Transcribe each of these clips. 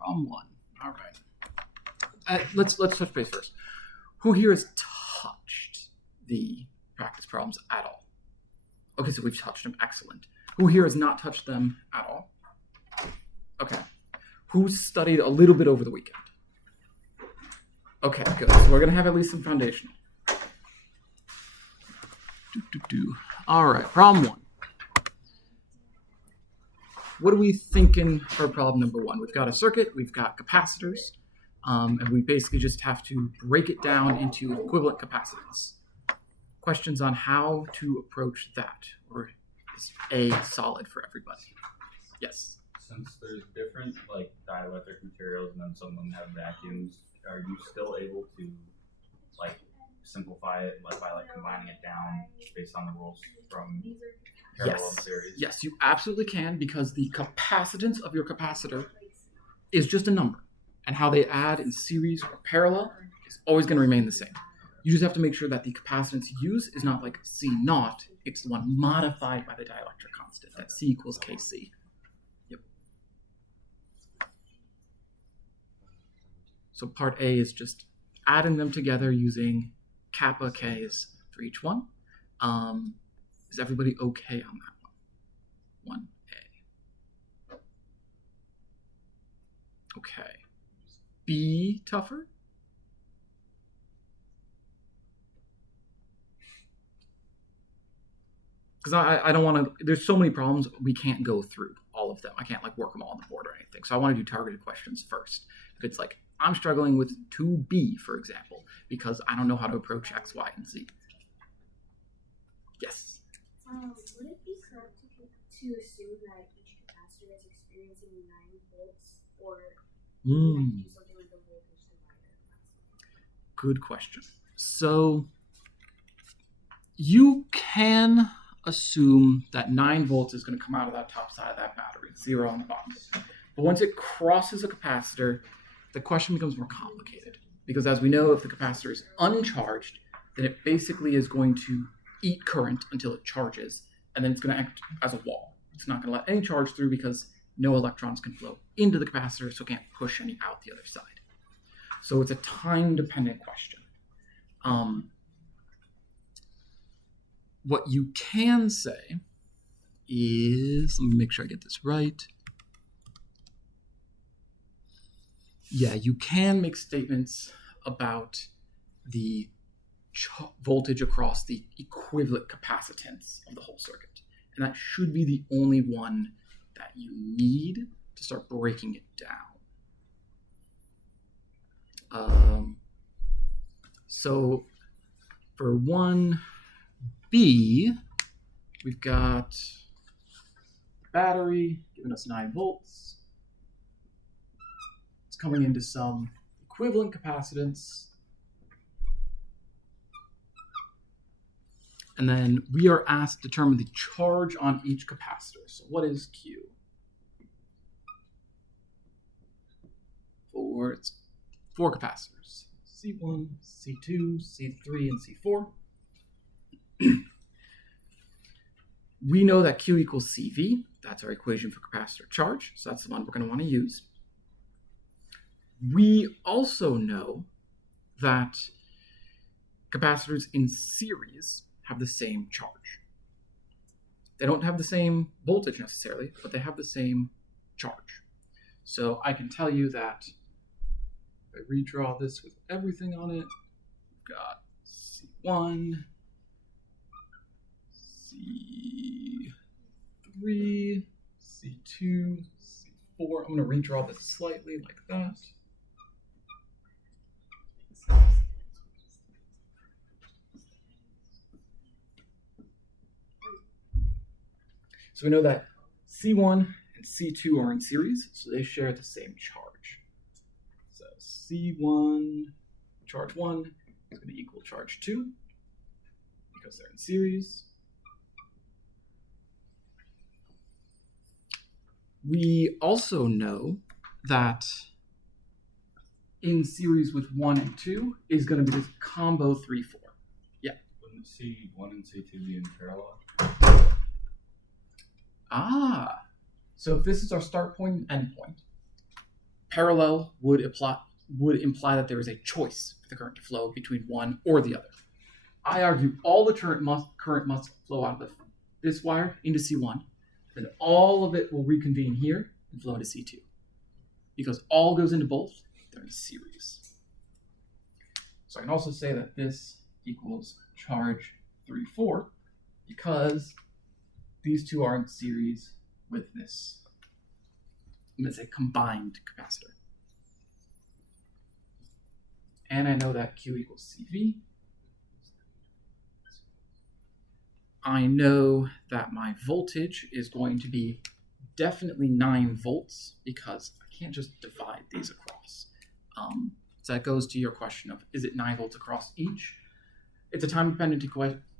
Problem 1. All right. Let's touch base first. Who here has touched the practice problems at all? Okay, so we've touched them. Excellent. Who here has not touched them at all? Okay. Who studied a little bit over the weekend? Okay, good. So we're going to have at least some foundational. All right, problem 1. What are we thinking for problem number 1? We've got a circuit, we've got capacitors, and we basically just have to break it down into equivalent capacitance. Questions on how to approach that, or is A solid for everybody? Yes. Since there's different like dielectric materials and then some of them have vacuums, are you still able to like simplify it by combining it down based on the rules from parallel series? Yes, you absolutely can, because the capacitance of your capacitor is just a number, and how they add in series or parallel is always going to remain the same. You just have to make sure that the capacitance you use is not like C naught, it's the one modified by the dielectric constant, that C equals Kc. Yep. So part A is just adding them together using kappa Ks for each one. Is everybody okay on that one? 1A. Okay. B tougher? Because I don't want to, there's so many problems, we can't go through all of them. I can't like work them all on the board or anything. So I want to do targeted questions first. If it's like, I'm struggling with 2B, for example, because I don't know how to approach X, Y, and Z. Yes? Would it be correct to assume that each capacitor is experiencing 9 volts, or do something like the voltage divider? Good question. So you can assume that 9 volts is going to come out of that top side of that battery, 0 on the bottom. But once it crosses a capacitor, the question becomes more complicated. Because as we know, if the capacitor is uncharged, then it basically is going to eat current until it charges, and then it's going to act as a wall. It's not going to let any charge through because no electrons can flow into the capacitor, so it can't push any out the other side. So it's a time-dependent question. What you can say is, let me make sure I get this right. Yeah, you can make statements about the voltage across the equivalent capacitance of the whole circuit. And that should be the only one that you need to start breaking it down. So for 1B, we've got battery giving us 9 volts. It's coming into some equivalent capacitance. And then we are asked to determine the charge on each capacitor. So what is Q? It's 4 capacitors. C1, C2, C3, and C4. We know that Q equals CV. That's our equation for capacitor charge. So that's the one we're going to want to use. We also know that capacitors in series have the same charge. They don't have the same voltage necessarily, but they have the same charge. So I can tell you that if I redraw this with everything on it, we've got C1, C3, C2, C4. I'm going to redraw this slightly like that. So we know that C1 and C2 are in series, so they share the same charge. So C1, charge 1, is going to equal charge 2, because they're in series. We also know that in series with 1 and 2 is going to be this combo 3-4. Yeah. Wouldn't C1 and C2 be in parallel? So if this is our start point and end point, Parallel would imply that there is a choice for the current to flow between one or the other. I argue all the current must flow out of this wire into C1, then all of it will reconvene here and flow into C2. Because all goes into both, they're in series. So I can also say that this equals charge 3, 4, because these two are in series with this. I'm going to say combined capacitor. And I know that Q equals CV. I know that my voltage is going to be definitely 9 volts because I can't just divide these across. So that goes to your question of, is it 9 volts across each? It's a time-dependent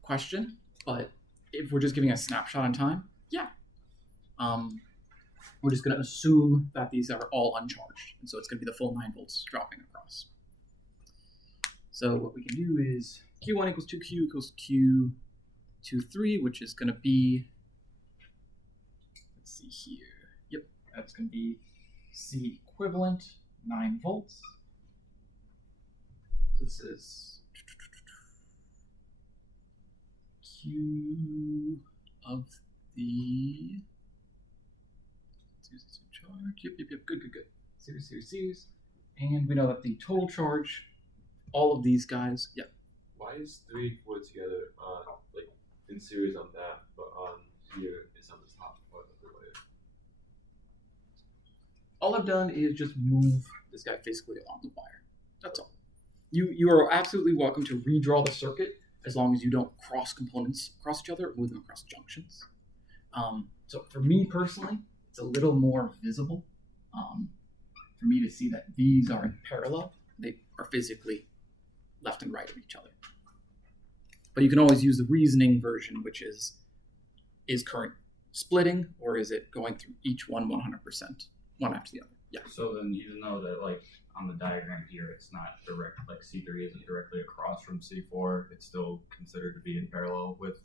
question, but if we're just giving a snapshot in time, yeah. We're just going to assume that these are all uncharged, and so it's going to be the full 9 volts dropping across. So what we can do is Q1 equals 2Q equals Q23, which is going to be, let's see here. Yep, that's going to be C equivalent, 9 volts. So this is Q of the charge. Yep. Good. Series. And we know that the total charge, all of these guys, yep. Why is 3 and 4 together on like in series on that, but on here it's on the top part of the wire? All I've done is just move this guy physically along the wire. That's all. You are absolutely welcome to redraw the circuit as long as you don't cross components across each other or move them across junctions. So for me personally, it's a little more visible for me to see that these are in parallel. They are physically left and right of each other. But you can always use the reasoning version, which is current splitting, or is it going through each one 100%, one after the other? Yeah. So then even though that like on the diagram here, it's not direct, like C3 isn't directly across from C4, it's still considered to be in parallel with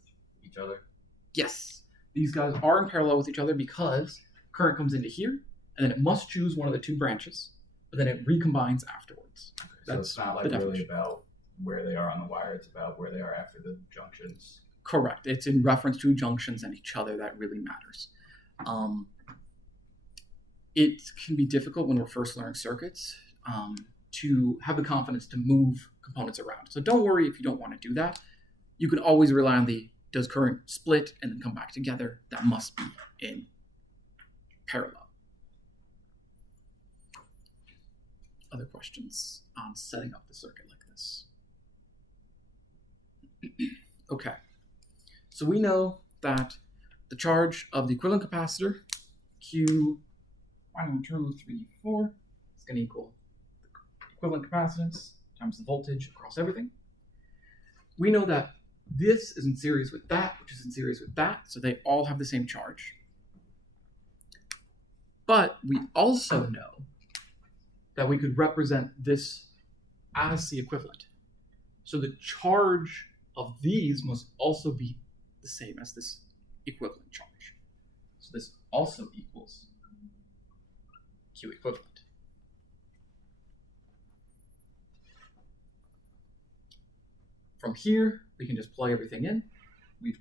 each other? Yes. These guys are in parallel with each other because current comes into here, and then it must choose one of the two branches, but then it recombines afterwards. So it's not like really about where they are on the wire, it's about where they are after the junctions. Correct. It's in reference to junctions and each other that really matters. It can be difficult when we're first learning circuits to have the confidence to move components around. So don't worry if you don't want to do that. You can always rely on the does current split and then come back together. That must be in parallel. Other questions on setting up the circuit like this? Okay, so we know that the charge of the equivalent capacitor, Q 1, 2, 3, 4, is going to equal the equivalent capacitance times the voltage across everything. We know that this is in series with that, which is in series with that, so they all have the same charge. But we also know that we could represent this as the equivalent. So the charge of these must also be the same as this equivalent charge. So this also equals Q equivalent. From here, we can just plug everything in. We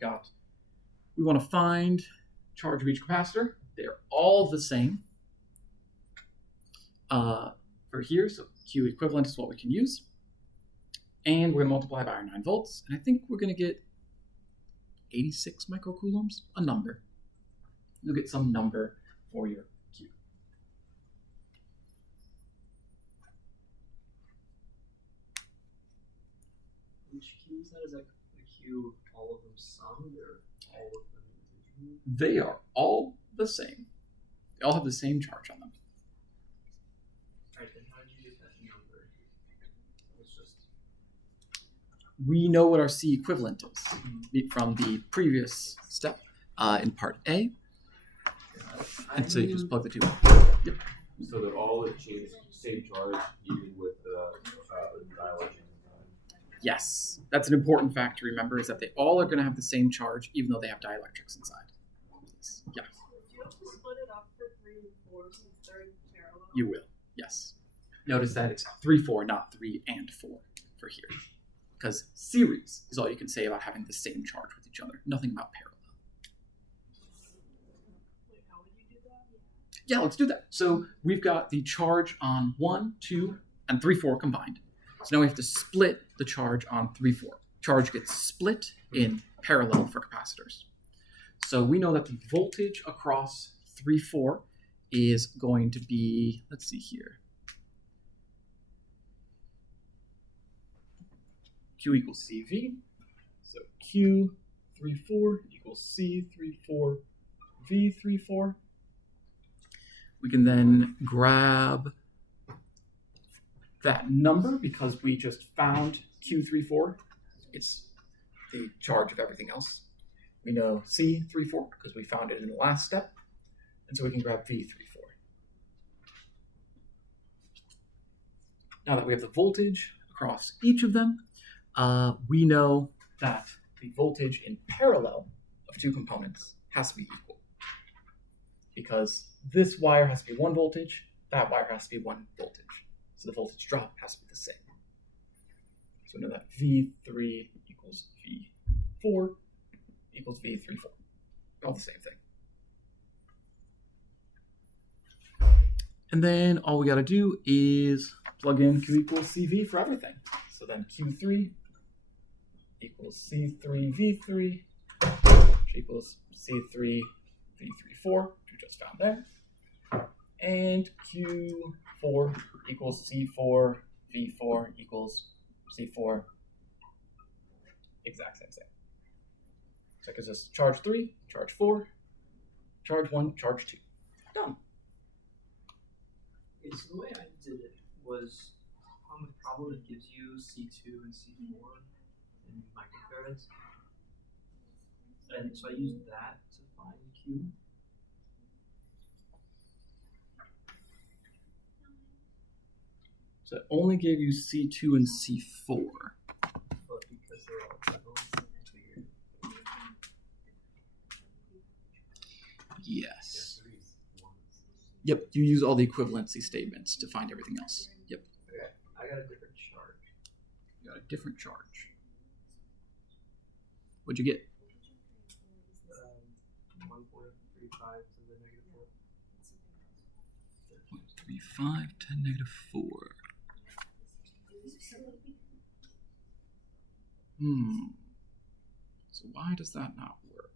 want to find charge of each capacitor. They're all the same for here, so Q equivalent is what we can use. And we're going to multiply by our 9 volts, and I think we're going to get 86 microcoulombs, a number. You'll get some number for your Q. Which Q is that? Is that the Q all of them summed or all of them individually? They are all the same. They all have the same charge on them. Alright, then how did you get that number? It's just... We know what our C equivalent is from the previous step in part A. And so you just plug the two in. Yep. So they're all the same charge, even with the dielectric. Yes, that's an important fact to remember, is that they all are going to have the same charge, even though they have dielectrics inside. Yes. Yeah. Do you have to split it up for 3 and 4 since they're in parallel? You will. Yes. Notice that it's 3, 4, not 3 and 4 for here. Because series is all you can say about having the same charge with each other. Nothing about parallel. Yeah, let's do that. So we've got the charge on 1, 2, and 3, 4 combined. So now we have to split the charge on 3, 4. Charge gets split in parallel for capacitors. So we know that the voltage across 3, 4 is going to be, let's see here. Q equals CV. So Q 3, 4 equals C 3, 4, V 3, 4. We can then grab that number because we just found Q34. It's the charge of everything else. We know C34 because we found it in the last step. And so we can grab V34. Now that we have the voltage across each of them, we know that the voltage in parallel of two components has to be equal. Because this wire has to be 1 voltage, that wire has to be 1 voltage. So the voltage drop has to be the same. So we know that V3 equals V4 equals V34. All the same thing. And then all we got to do is plug in Q equals CV for everything. So then Q3 equals C3V3, which equals C3V34, which we just found there. And Q4 equals C4V4 equals C4. Exact same thing. So that gives us charge 3, charge 4, charge 1, charge 2. Done. Okay, so the way I did it was how much problem it gives you C2 and C4 in microfarads. And so I used that to find Q. So it only gave you C2 and C4. But because they're all equivalent, it's weird. Yes. Yep, you use all the equivalency statements to find everything else. Yep. Okay, I got a different charge. You got a different charge. What'd you get? 1.35 to the negative 4. 0.35, 10 negative 4. So why does that not work?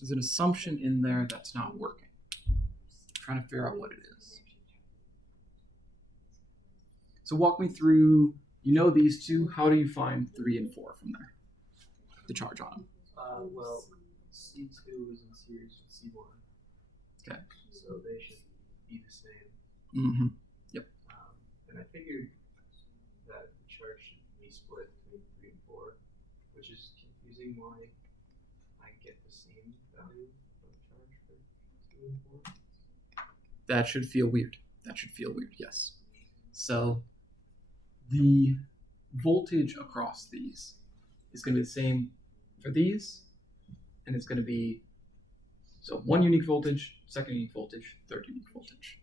There's an assumption in there that's not working. I'm trying to figure out what it is. So walk me through, you know these two, how do you find 3 and 4 from there? The charge on them. Well, C2 is in series with C1. Okay. So they should be the same. Mm-hmm. Yep. And I figured that the charge should be split between 3 and 4, which is confusing why I get the same value of charge for 2 and 4. That should feel weird. That should feel weird, yes. So the voltage across these is going to be the same for these, and it's going to be, so 1 unique voltage, 2nd unique voltage, 3rd unique voltage.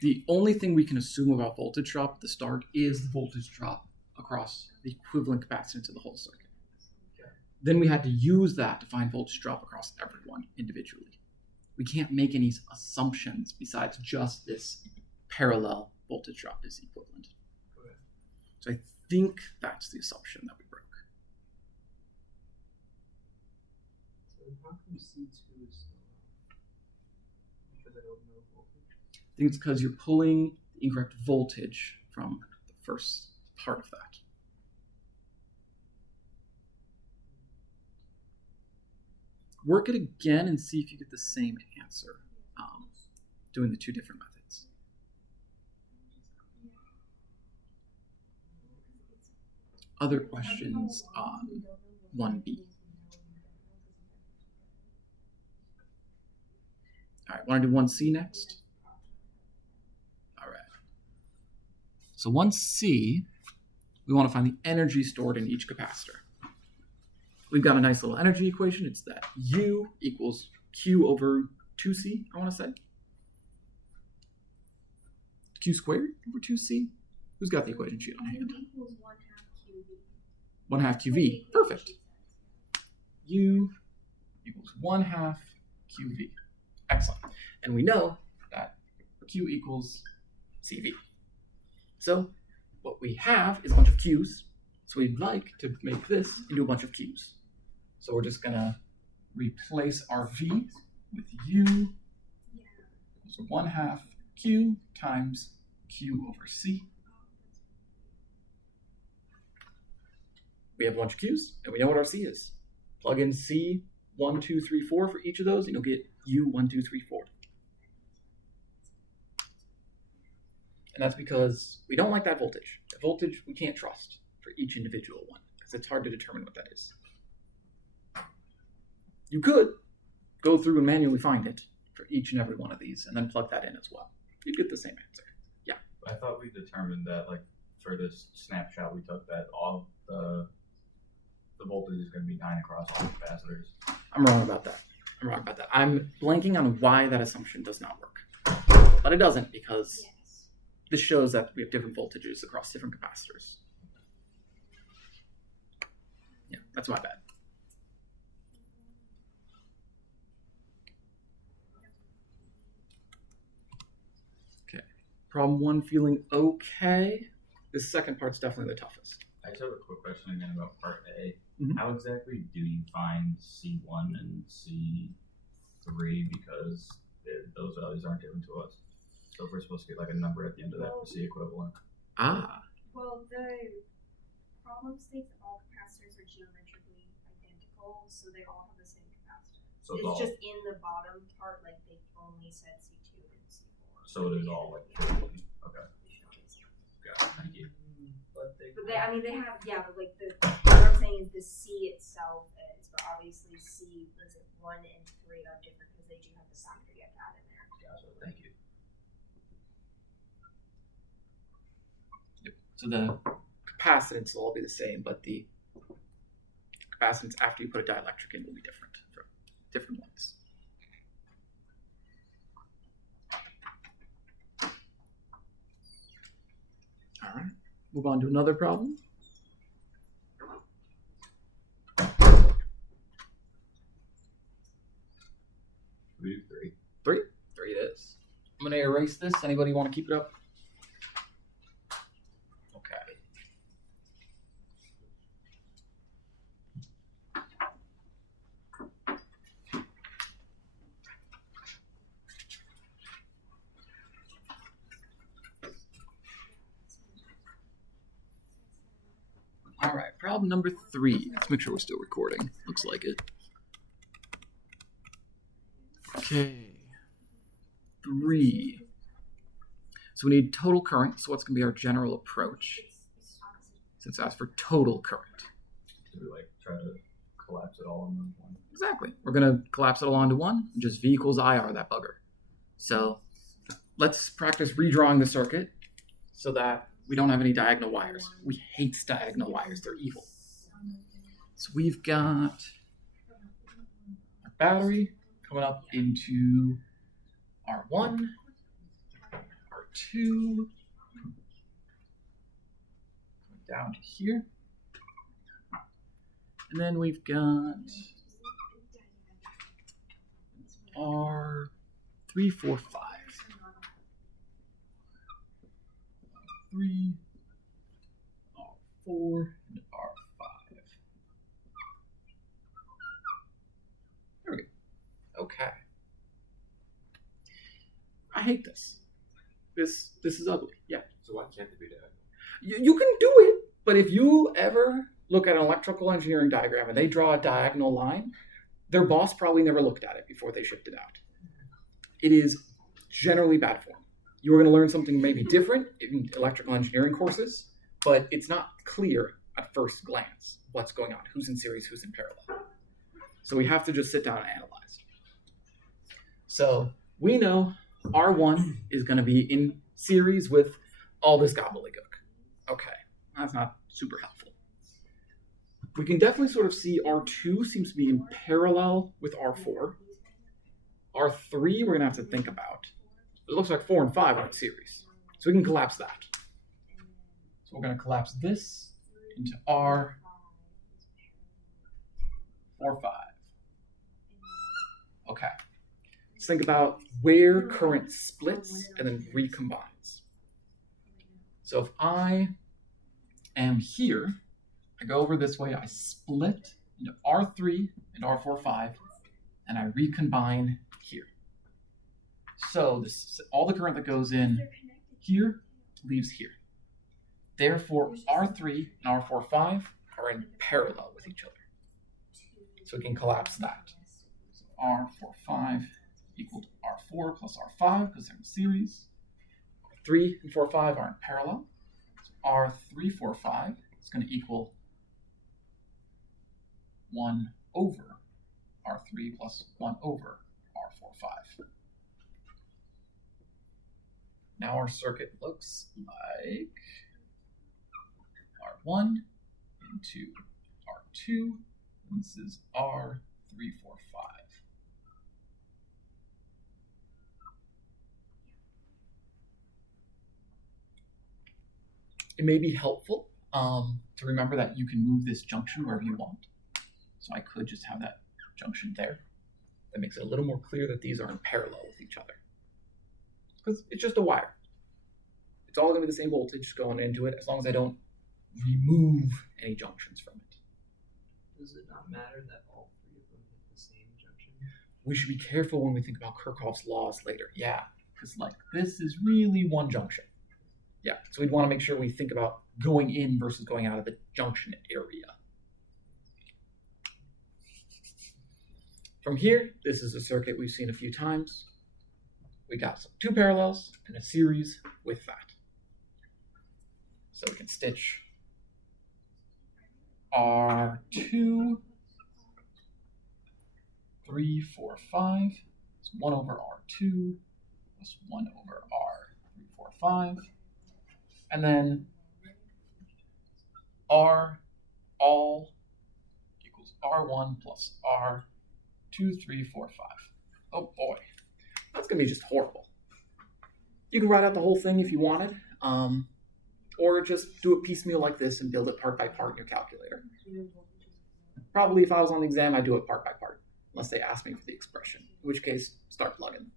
The only thing we can assume about voltage drop at the start is the voltage drop across the equivalent capacitance of the whole circuit. Okay. Then we had to use that to find voltage drop across everyone individually. We can't make any assumptions besides just this parallel voltage drop is equivalent. Okay. So I think that's the assumption that we broke. So how come C2 is still off? Because I don't know voltage? I think it's because you're pulling the incorrect voltage from the first part of that. Work it again and see if you get the same answer doing the 2 different methods. Other questions on 1B? All right, want to do 1C next? All right. So 1C, we want to find the energy stored in each capacitor. we've got a nice little energy equation. It's that U equals Q over 2C, I want to say. Q squared over 2C. Who's got the equation sheet on hand? Equals 1/2 QV. 1/2 QV. Perfect. U equals 1/2 QV. Excellent. And we know that Q equals CV. So what we have is a bunch of Q's. So we'd like to make this into a bunch of Q's. So we're just going to replace our V with U equals 1/2 Q times Q over C. We have a bunch of Q's, and we know what our C is. Plug in C 1, 2, 3, 4 for each of those, and you'll get U 1, 2, 3, 4. And that's because we don't like that voltage. The voltage we can't trust for each individual one, because it's hard to determine what that is. You could go through and manually find it for each and every one of these, and then plug that in as well. You'd get the same answer. Yeah. I thought we determined that, like, for this snapshot we took, that all the voltage is going to be 9 across all capacitors. I'm wrong about that. I'm blanking on why that assumption does not work. But it doesn't, because this shows that we have different voltages across different capacitors. Yeah, that's my bad. Okay. Problem 1 feeling okay. This second part's definitely the toughest. I just have a quick question again about part A. Mhm. How exactly do you find C1 and C3, because those values aren't given to us? So if we're supposed to get like a number at the end of that for C equivalent. Ah. Well, the problem states that all capacitors are geometrically identical, so they all have the same capacitance. So It's all, just in the bottom part, like they only said C2 and C4. so it is all like 15. Okay. Got it. Thank you. But they, But they have, yeah, but like what I'm saying is the C itself is, but obviously C, was it 1 and 3 are different because they do have the factor you have to add in there. Gotcha. Thank you. So the capacitance will all be the same, but the capacitance after you put a dielectric in will be different for different ones. All right, move on to another problem. We do 3. 3 it is. I'm gonna erase this. Anybody want to keep it up? Okay. All right, problem number 3. Let's make sure we're still recording. Looks like it. Okay. 3. So we need total current. So what's going to be our general approach? Since that's for total current. Do we like try to collapse it all into one? Exactly. We're going to collapse it all onto 1. Just V equals IR, that bugger. So let's practice redrawing the circuit so that we don't have any diagonal wires. We hate diagonal wires. They're evil. So we've got our battery coming up into R1, R2, down to here. And then we've got R3, 4, 5. 3, R4, and R5. There we go. Okay. I hate this. This is ugly. Yeah. So why can't they be diagonal? You can do it, but if you ever look at an electrical engineering diagram and they draw a diagonal line, their boss probably never looked at it before they shipped it out. It is generally bad form. You're going to learn something maybe different in electrical engineering courses, but it's not clear at first glance what's going on, who's in series, who's in parallel. So we have to just sit down and analyze. So we know R1 is going to be in series with all this gobbledygook. Okay, that's not super helpful. We can definitely sort of see R2 seems to be in parallel with R4. R3 we're going to have to think about. It looks like 4 and 5 are in series. So we can collapse that. So we're going to collapse this into R4, 5. Okay. Let's think about where current splits and then recombines. So if I am here, I go over this way, I split into R3 and R4, 5, and I recombine here. So this, all the current that goes in here leaves here. Therefore, R3 and R4, 5 are in parallel with each other. So we can collapse that. So R4, 5 equal to R4 plus R5 because they're in series. 3 and 4, 5 are in parallel. So R3, 4, 5 is going to equal 1 over R3 plus 1 over R4, 5. Now our circuit looks like R1 into R2, and this is R3, 4, 5. It may be helpful to remember that you can move this junction wherever you want. So I could just have that junction there. That makes it a little more clear that these are in parallel with each other. Because it's just a wire. It's all going to be the same voltage going into it as long as I don't remove any junctions from it. Does it not matter that all three of them hit the same junction? We should be careful when we think about Kirchhoff's laws later. Yeah, because like this is really one junction. Yeah, so we'd want to make sure we think about going in versus going out of the junction area. From here, this is a circuit we've seen a few times. We got some 2 parallels and a series with that. So we can stitch R2, 3, 4, 5. It's 1 over R2 plus 1 over R3, 4, 5. And then R all equals R1 plus R2, 3, 4, 5. Oh boy, that's going to be just horrible. You can write out the whole thing if you wanted, or just do it piecemeal like this and build it part by part in your calculator. Probably if I was on the exam, I'd do it part by part, unless they ask me for the expression, in which case, start plugging.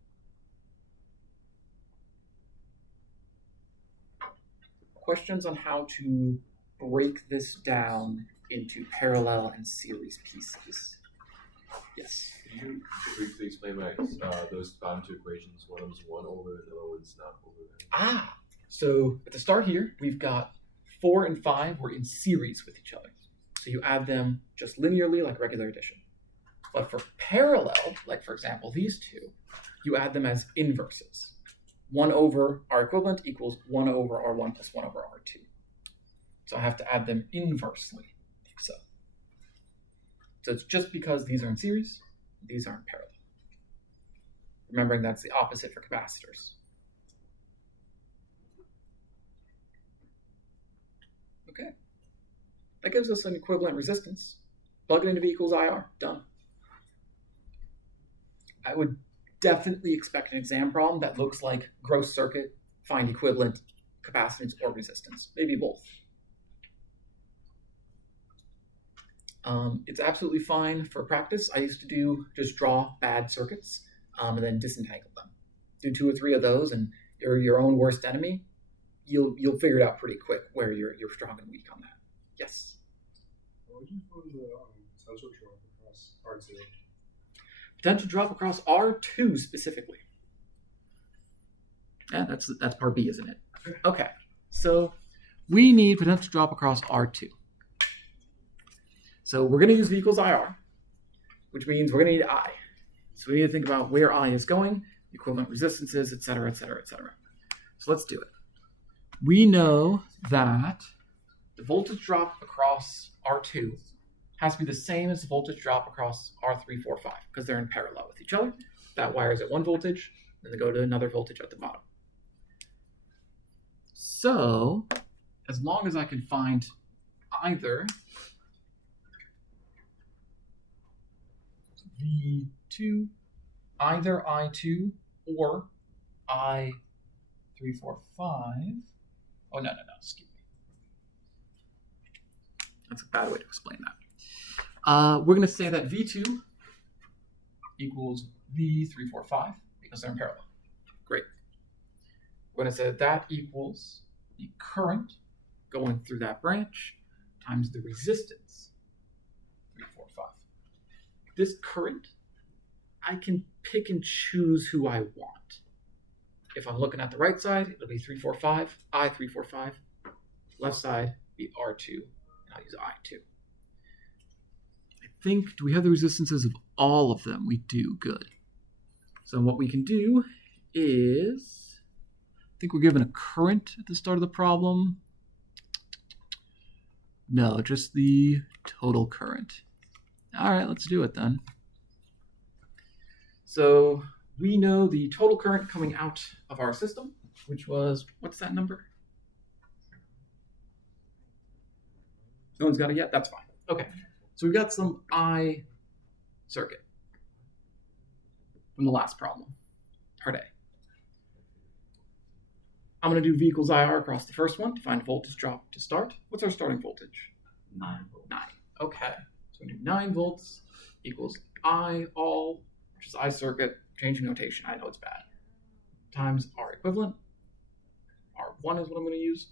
Questions on how to break this down into parallel and series pieces? Yes? Could you briefly explain those bottom 2 equations? One of them is 1 over, the other one's not over. So at the start here, we've got 4 and 5 were in series with each other. So you add them just linearly like regular addition. But for parallel, like for example, these two, you add them as inverses. 1 over R equivalent equals 1 over R1 plus 1 over R2. So I have to add them inversely, like so. So it's just because these are in series, these aren't parallel. Remembering that's the opposite for capacitors. Okay. That gives us an equivalent resistance. Plug it into V equals IR. Done. I would definitely expect an exam problem that looks like gross circuit, find equivalent capacitance or resistance. Maybe both. It's absolutely fine for practice. I used to just draw bad circuits and then disentangle them. Do 2 or 3 of those and you're your own worst enemy. You'll figure it out pretty quick where you're strong and weak on that. Yes? How would you find the potential drop across R2? Potential drop across R2 specifically. Yeah, that's part B, isn't it? Okay, so we need potential drop across R2. So we're going to use V equals IR, which means we're going to need I. So we need to think about where I is going, equivalent resistances, et cetera, et cetera, et cetera. So let's do it. We know that the voltage drop across R2 has to be the same as the voltage drop across R3, 4, 5, because they're in parallel with each other. That wire is at 1 voltage, then they go to another voltage at the bottom. So, as long as I can find either V2, either I2 or I345. Oh, no, excuse me. That's a bad way to explain that. We're going to say that V2 equals V345 because they're in parallel. Great. We're going to say that equals the current going through that branch times the resistance, 345. This current, I can pick and choose who I want. If I'm looking at the right side, it'll be 345, I345. Left side, be R2, and I'll use I2. I think, do we have the resistances of all of them? We do, good. So what we can do is, I think we're given a current at the start of the problem. No, just the total current. All right, let's do it then. So we know the total current coming out of our system, which was, what's that number? No one's got it yet? That's fine. Okay, so we've got some I circuit from the last problem, part A. I'm going to do V equals IR across the first one to find voltage drop to start. What's our starting voltage? 9 volts. 9. Okay, so we do 9 volts equals I all, which is I circuit, changing notation, I know it's bad, times R equivalent. R1 is what I'm going to use.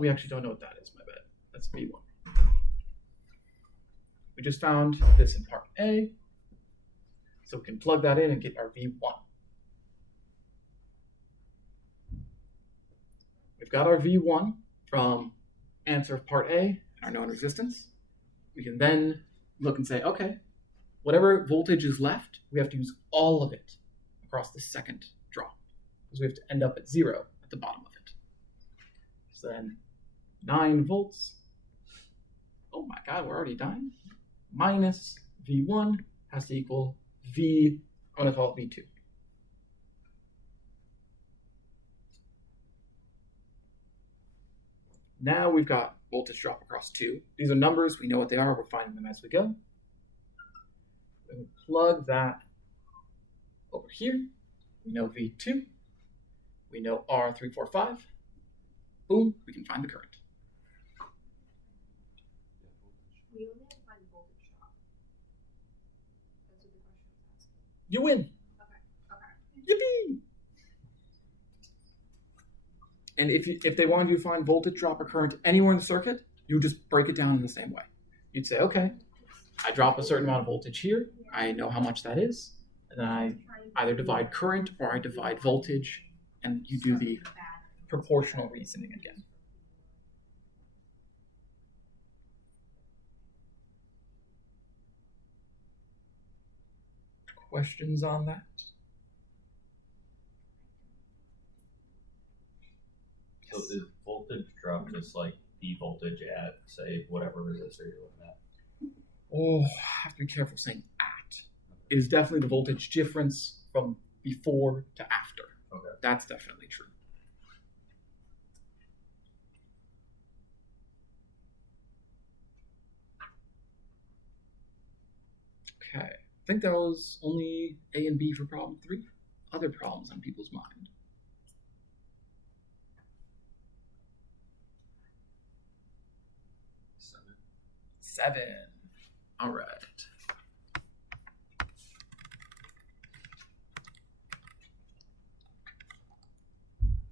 We actually don't know what that is, my bad. That's V1. We just found this in part A, so we can plug that in and get our V1. We've got our V1 from answer of part A, our known resistance. We can then look and say, okay, whatever voltage is left, we have to use all of it across the second drop, because we have to end up at 0 at the bottom of it. So then 9 volts, oh my God, we're already dying, minus V1 has to equal V, I'm going to call it V2. Now we've got voltage drop across 2. These are numbers. We know what they are. We're finding them as we go. Then we plug that over here. We know V2. We know R345. Boom, we can find the current. We only have to find voltage drop. That's what the question was asking. You win. Okay. Yippee! And if they wanted you to find voltage drop or current anywhere in the circuit, you would just break it down in the same way. You'd say, okay, I drop a certain amount of voltage here. I know how much that is. And then I either divide current or I divide voltage, and you do the proportional reasoning again. Questions on that? So is voltage drop just like the voltage at, say, whatever resistor you're looking at? Oh, I have to be careful saying at. It is definitely the voltage difference from before to after. Okay. That's definitely true. Okay, I think that was only A and B for problem 3. Other problems on people's mind. Seven. All right.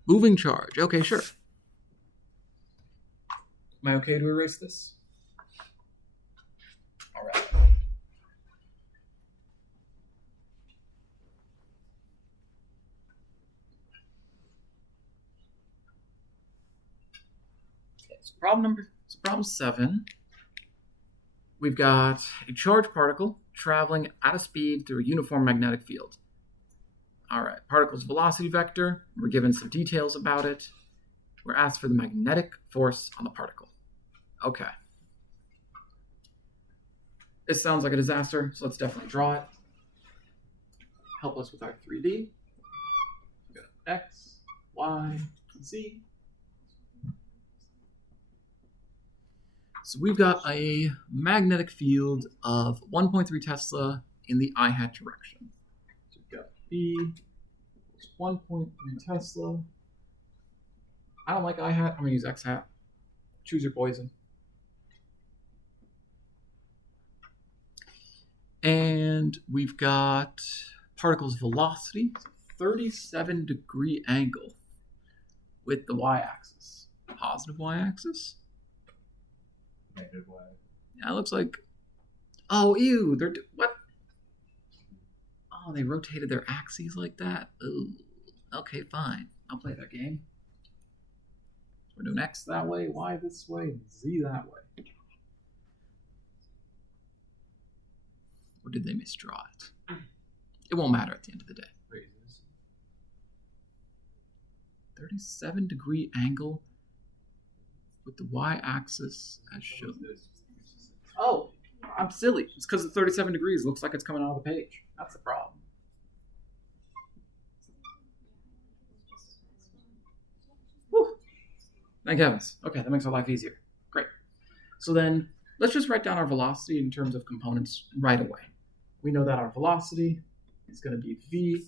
Moving charge. Okay, sure. Am I okay to erase this? All right. Okay, so problem 7. We've got a charged particle traveling at a speed through a uniform magnetic field. All right, particle's velocity vector. We're given some details about it. We're asked for the magnetic force on the particle. Okay. This sounds like a disaster, so let's definitely draw it. Help us with our 3D. We've got X, Y, Z. So we've got a magnetic field of 1.3 Tesla in the I hat direction. So we've got B is 1.3 Tesla. I don't like I hat. I'm going to use X hat. Choose your poison. And we've got particles velocity, 37-degree angle with the y-axis. Positive y-axis? Negative Y. Yeah, it looks like... Oh, ew! What? Oh, they rotated their axes like that? Ooh. Okay, fine. I'll play that game. We're doing X that way, Y this way, and Z that way. Or did they misdraw it? It won't matter at the end of the day. Wait, is 37-degree angle with the y-axis as shown. Oh, I'm silly. It's because the 37 degrees looks like it's coming out of the page. That's the problem. Whew. Thank heavens. Okay, that makes our life easier. Great. So then let's just write down our velocity in terms of components right away. We know that our velocity is going to be v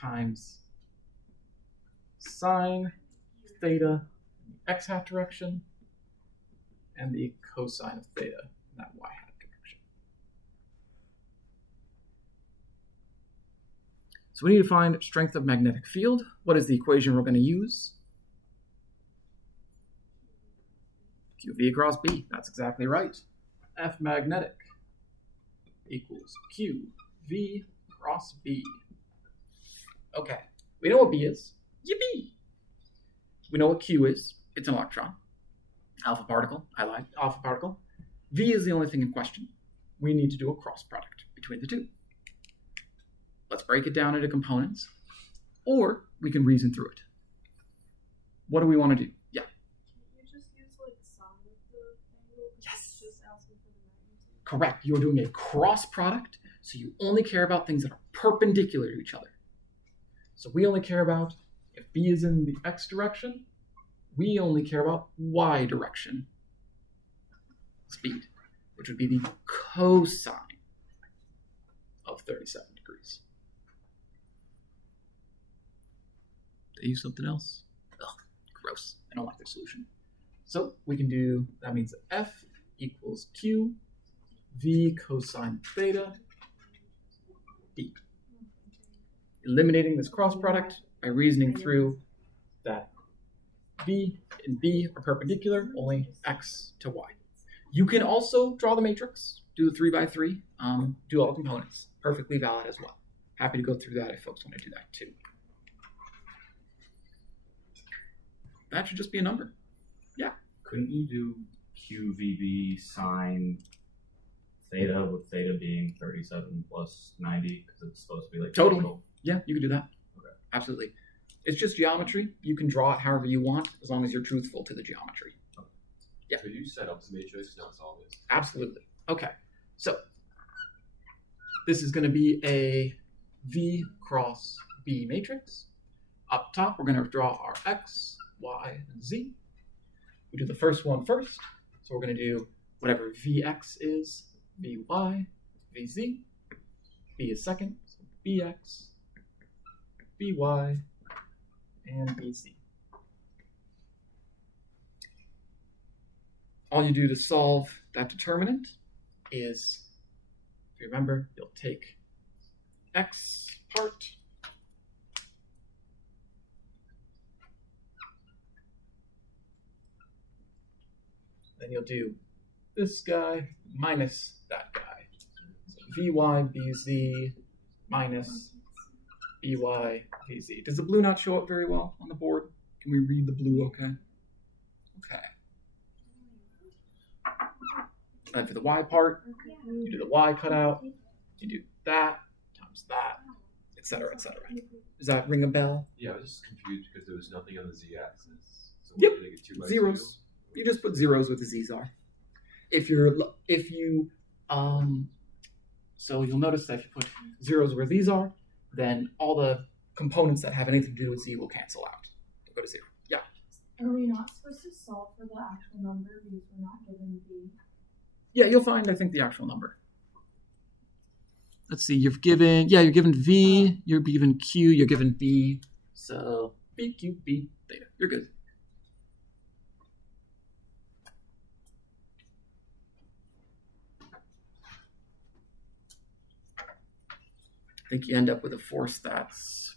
times sine theta in the x hat direction and the cosine of theta in that y hat direction. So we need to find strength of magnetic field. What is the equation we're going to use? QV across B. That's exactly right. F magnetic equals QV cross B. Okay, we know what B is. Yippee! We know what Q is. It's an electron. Alpha particle. I lied. Alpha particle. V is the only thing in question. We need to do a cross product between the two. Let's break it down into components, or we can reason through it. What do we want to do? Yeah. Can't you just use like sine of the angle? Yes. It's just asking for the magnitude. Correct. You're doing a cross product, so you only care about things that are perpendicular to each other. So we only care about, if B is in the x direction, we only care about y direction speed, which would be the cosine of 37 degrees. They use something else? Ugh, gross. I don't like their solution. So we can do, that means that F equals Q, V cosine theta, D. Eliminating this cross product by reasoning through that V and B are perpendicular, only X to Y. You can also draw the matrix, do the 3x3, do all the components. Perfectly valid as well. Happy to go through that if folks want to do that too. That should just be a number. Yeah. Couldn't you do QVB sine theta with theta being 37 plus 90 because it's supposed to be like Totally. vertical? Yeah, you can do that. Okay. Absolutely. It's just geometry. You can draw it however you want as long as you're truthful to the geometry. Yeah. So you set up the matrix, now solve this. Absolutely. Okay. So this is going to be a V cross B matrix. Up top, we're going to draw our X, Y, and Z. We do the first one first. So we're going to do whatever Vx is, Vy, Vz. B is second, so Bx, By, and Bz. All you do to solve that determinant is, if you remember, you'll take x part then you'll do this guy minus that guy. So Vy Bz minus By Vz. Does the blue not show up very well on the board? Can we read the blue okay? Okay. And for the y part, you do the y cutout, you do that times that, etc., etc. Does that ring a bell? Yeah, I was just confused because there was nothing on the z-axis. So Yep. what did I get 2 by Zeros. You just put zeros where the z's are. So you'll notice that if you put zeros where these are, then all the components that have anything to do with z will cancel out. They'll go to 0. Yeah. Are we not supposed to solve for the actual number because we're not given the? Yeah, you'll find, I think, the actual number. Let's see, you're given V, you're given Q, you're given B. So B, Q, B, theta. You're good. I think you end up with a force that's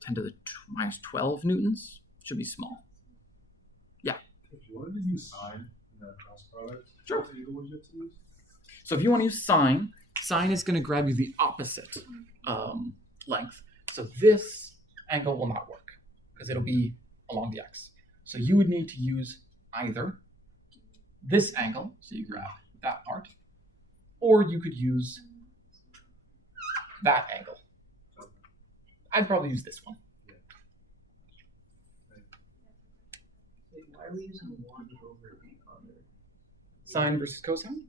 10 to the minus 12 newtons. Should be small. Yeah. If you wanted to use sine in that cross product, Sure. what angle would you have to use? So if you want to use sine, sine is going to grab you the opposite length. So this angle will not work because it'll be along the x. So you would need to use either this angle, so you grab that part, or you could use that angle. I'd probably use this one. Wait, why are we using one over the other? Sine versus cosine?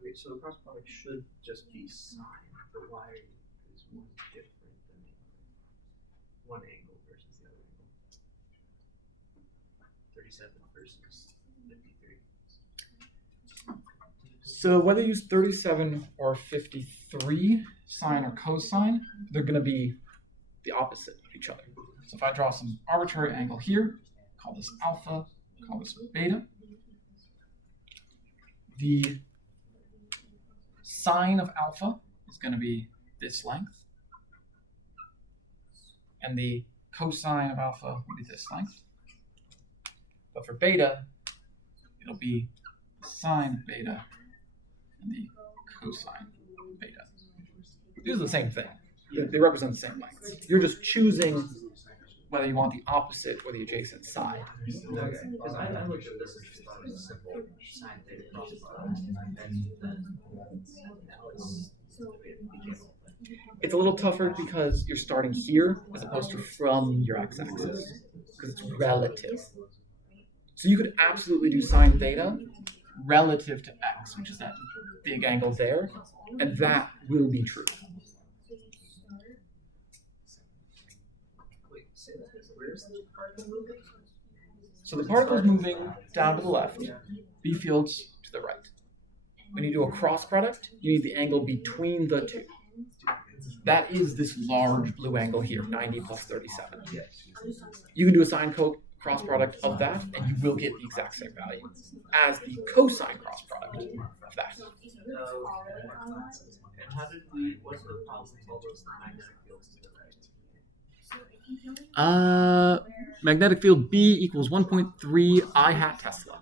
Okay, so the cross product should just be sine, but why is one different than the other? One angle versus the other angle. 37 versus 53. So whether you use 37 or 53, sine or cosine, they're going to be the opposite of each other. So if I draw some arbitrary angle here, call this alpha, call this beta, the sine of alpha is going to be this length, and the cosine of alpha will be this length. But for beta, it'll be sine of beta and the cosine of beta. These are the same thing. They represent the same length. You're just choosing whether you want the opposite or the adjacent side. Okay, because I looked at this and just thought it was a simple sine theta cross product, and then It's a little tougher because you're starting here as opposed to from your x-axis, because it's relative. So you could absolutely do sine theta relative to x, which is that big angle there, and that will be true. wait, say that. Where's the particle moving? So the particle's moving down to the left, B field's to the right. When you do a cross product, you need the angle between the two. That is this large blue angle here, 90 plus 37. You can do a sine cross product of that, and you will get the exact same value as the cosine cross product of that. And how did we, what the problem told us the magnetic field to the right? Magnetic field B equals 1.3 I hat Tesla.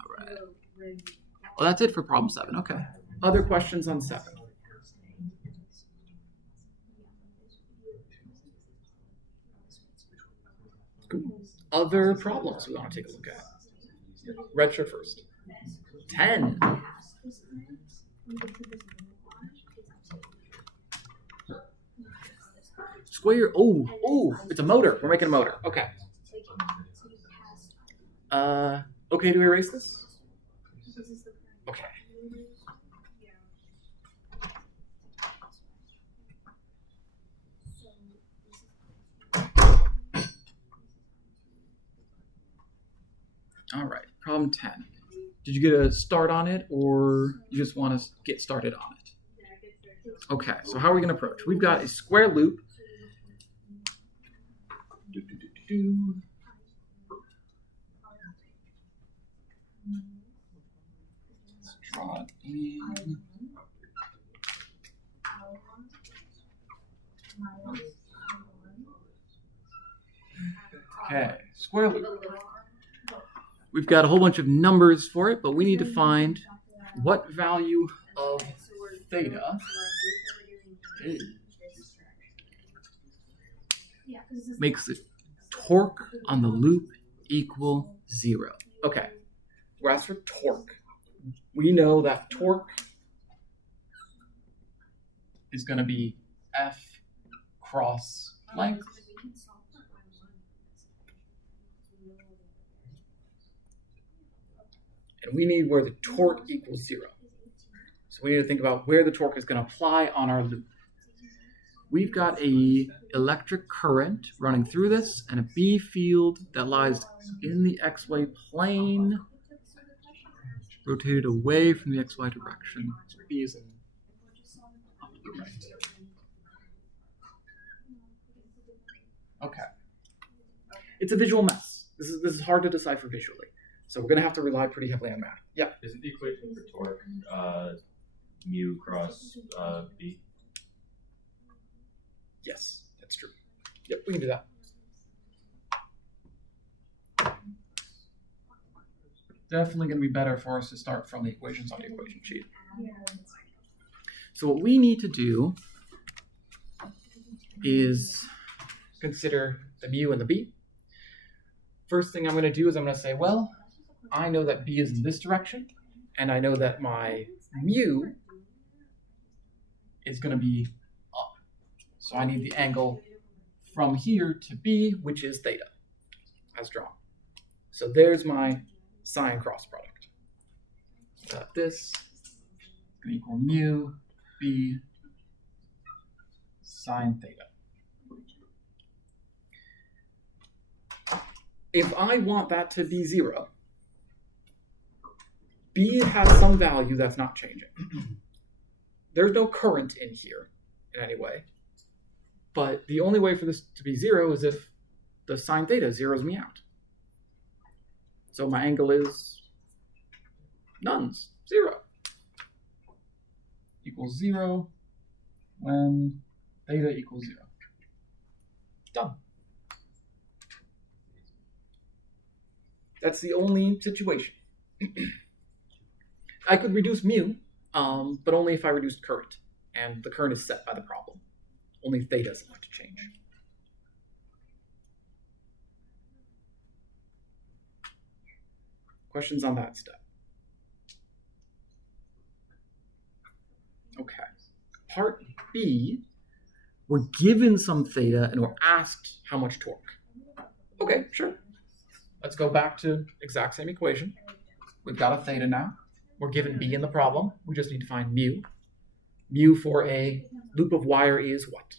All right. Well, that's it for problem 7. Okay. Other questions on 7? Cool. Other problems we want to take a look at. Red shirt first. 10. Square. Oh, it's a motor. We're making a motor. Okay. Okay to erase this? Okay. All right, problem 10. Did you get a start on it, or you just want to get started on it? Okay, so how are we going to approach? We've got a square loop. Let's draw it in. Okay, square loop. We've got a whole bunch of numbers for it, but we need to find what value of theta makes the torque on the loop equal 0. Okay, we're asked for torque. We know that torque is going to be F cross length. And we need where the torque equals 0. So we need to think about where the torque is going to apply on our loop. We've got a electric current running through this and a B field that lies in the XY plane, rotated away from the XY direction. So B is in up to the right. Okay. It's a visual mess. This is hard to decipher visually. So we're going to have to rely pretty heavily on math. Yeah. Isn't the equation for torque mu cross B? Yes, that's true. Yep, we can do that. Definitely going to be better for us to start from the equations on the equation sheet. So what we need to do is consider the mu and the b. First thing I'm going to do is I'm going to say, well, I know that b is in this direction, and I know that my mu is going to be up. So I need the angle from here to b, which is theta, as drawn. So there's my sine cross product. This is going to equal mu b sine theta. If I want that to be 0, b has some value that's not changing. There's no current in here in any way. But the only way for this to be 0 is if the sine theta zeroes me out. So my angle is nones, 0. Equals 0 when theta equals 0. Done. That's the only situation. I could reduce mu, but only if I reduced current. And the current is set by the problem. Only theta is allowed to change. Questions on that step? Okay. Part B, we're given some theta and we're asked how much torque. Okay, sure. Let's go back to exact same equation. We've got a theta now. We're given b in the problem. We just need to find mu. Mu for a loop of wire is what?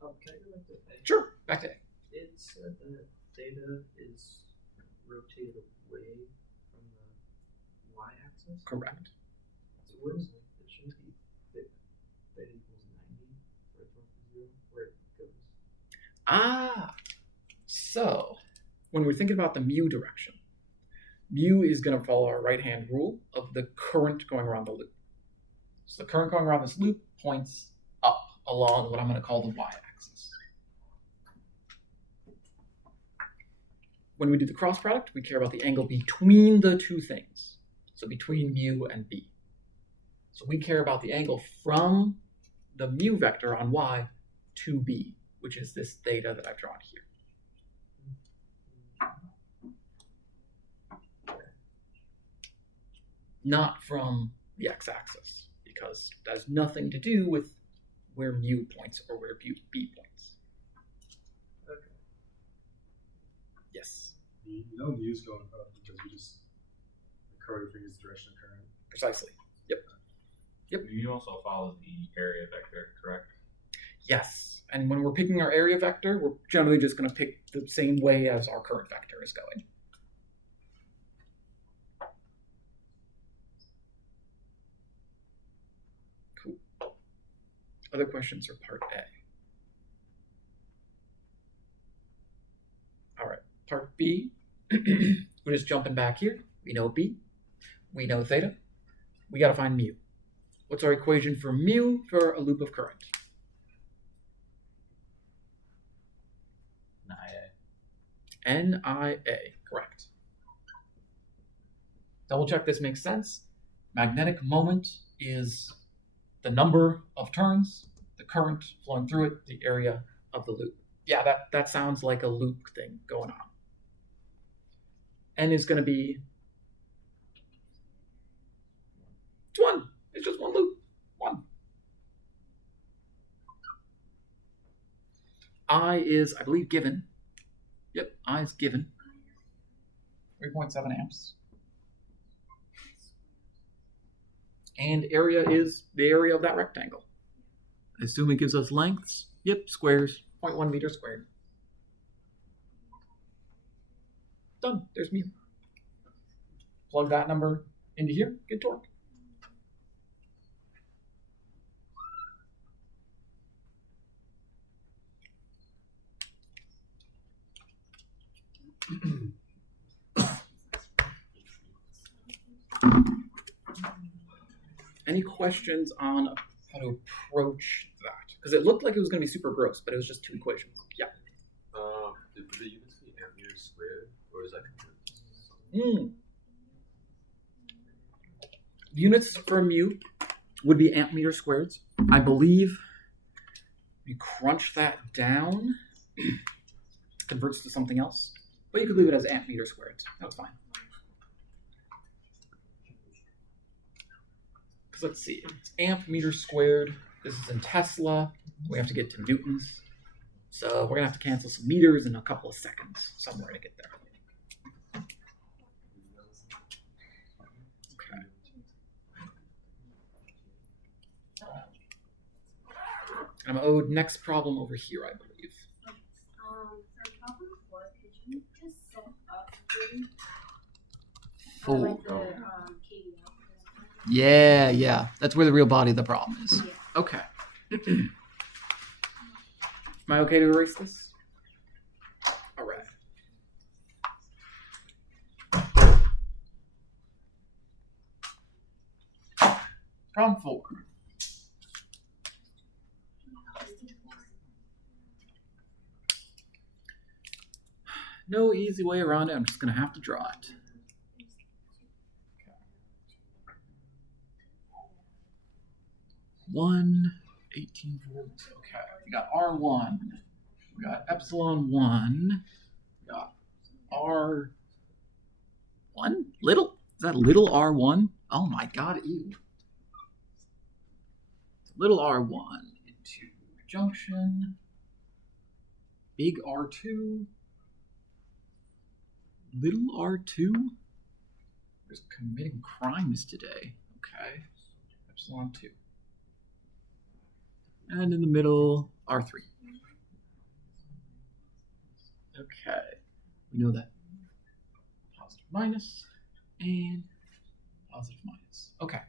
Can I go back to A? Sure, back to A. It said that theta is rotated away from the y-axis. Correct. So wouldn't it shouldn't be theta equals 90 for a torque of 0, where it goes? So when we're thinking about the mu direction, mu is going to follow our right-hand rule of the current going around the loop. So the current going around this loop points up along what I'm going to call the y-axis. When we do the cross product, we care about the angle between the two things. So between mu and b. So we care about the angle from the mu vector on y to b, which is this theta that I've drawn here. Not from the x-axis, because that has nothing to do with where mu points or where b points. Okay. Yes, You know the mu's going up because you just the current figures the direction of current. precisely. Yep. Mu also follows the area vector, correct? Yes, and when we're picking our area vector, we're generally just going to pick the same way as our current vector is going. Cool. Other questions for part A? All right, part B. We're just jumping back here. We know B. We know theta. We got to find mu. What's our equation for mu for a loop of current? NIA, correct. Double check this makes sense. Magnetic moment is the number of turns, the current flowing through it, the area of the loop. Yeah, that sounds like a loop thing going on. N is going to be, it's 1. It's just one loop. 1. I is, I believe, given. Yep, I is given. 3.7 amps. And area is the area of that rectangle. I assume it gives us lengths. Yep, squares. 0.1 meters squared. Done. There's mu. Plug that number into here. Get torque. Any questions on how to approach that? Because it looked like it was going to be super gross, but it was just two equations. Yeah. Did the units be amp meters squared, or is that? Units for mu would be amp meter squared. I believe you crunch that down, converts to something else, but you could leave it as amp meter squared. That's fine. Because let's see, it's amp meter squared. This is in Tesla. We have to get to newtons. So we're going to have to cancel some meters in a couple of seconds somewhere to get there. Okay. I'm owed next problem over here, I believe. For problem 4, could you just set up the Four. KDL? Yeah. That's where the real body of the problem is. Yeah. Okay. Am I okay to erase this? All right. Problem 4. No easy way around it. I'm just going to have to draw it. 18 volts. Okay, we got R1. We got epsilon 1. We got R1? Little? Is that little R1? Oh my god, ew. Little R1 into junction. Big R2. Little R2? There's committing crimes today. Okay. Epsilon 2. And in the middle, R3. Okay. We know that positive minus and positive minus. Okay.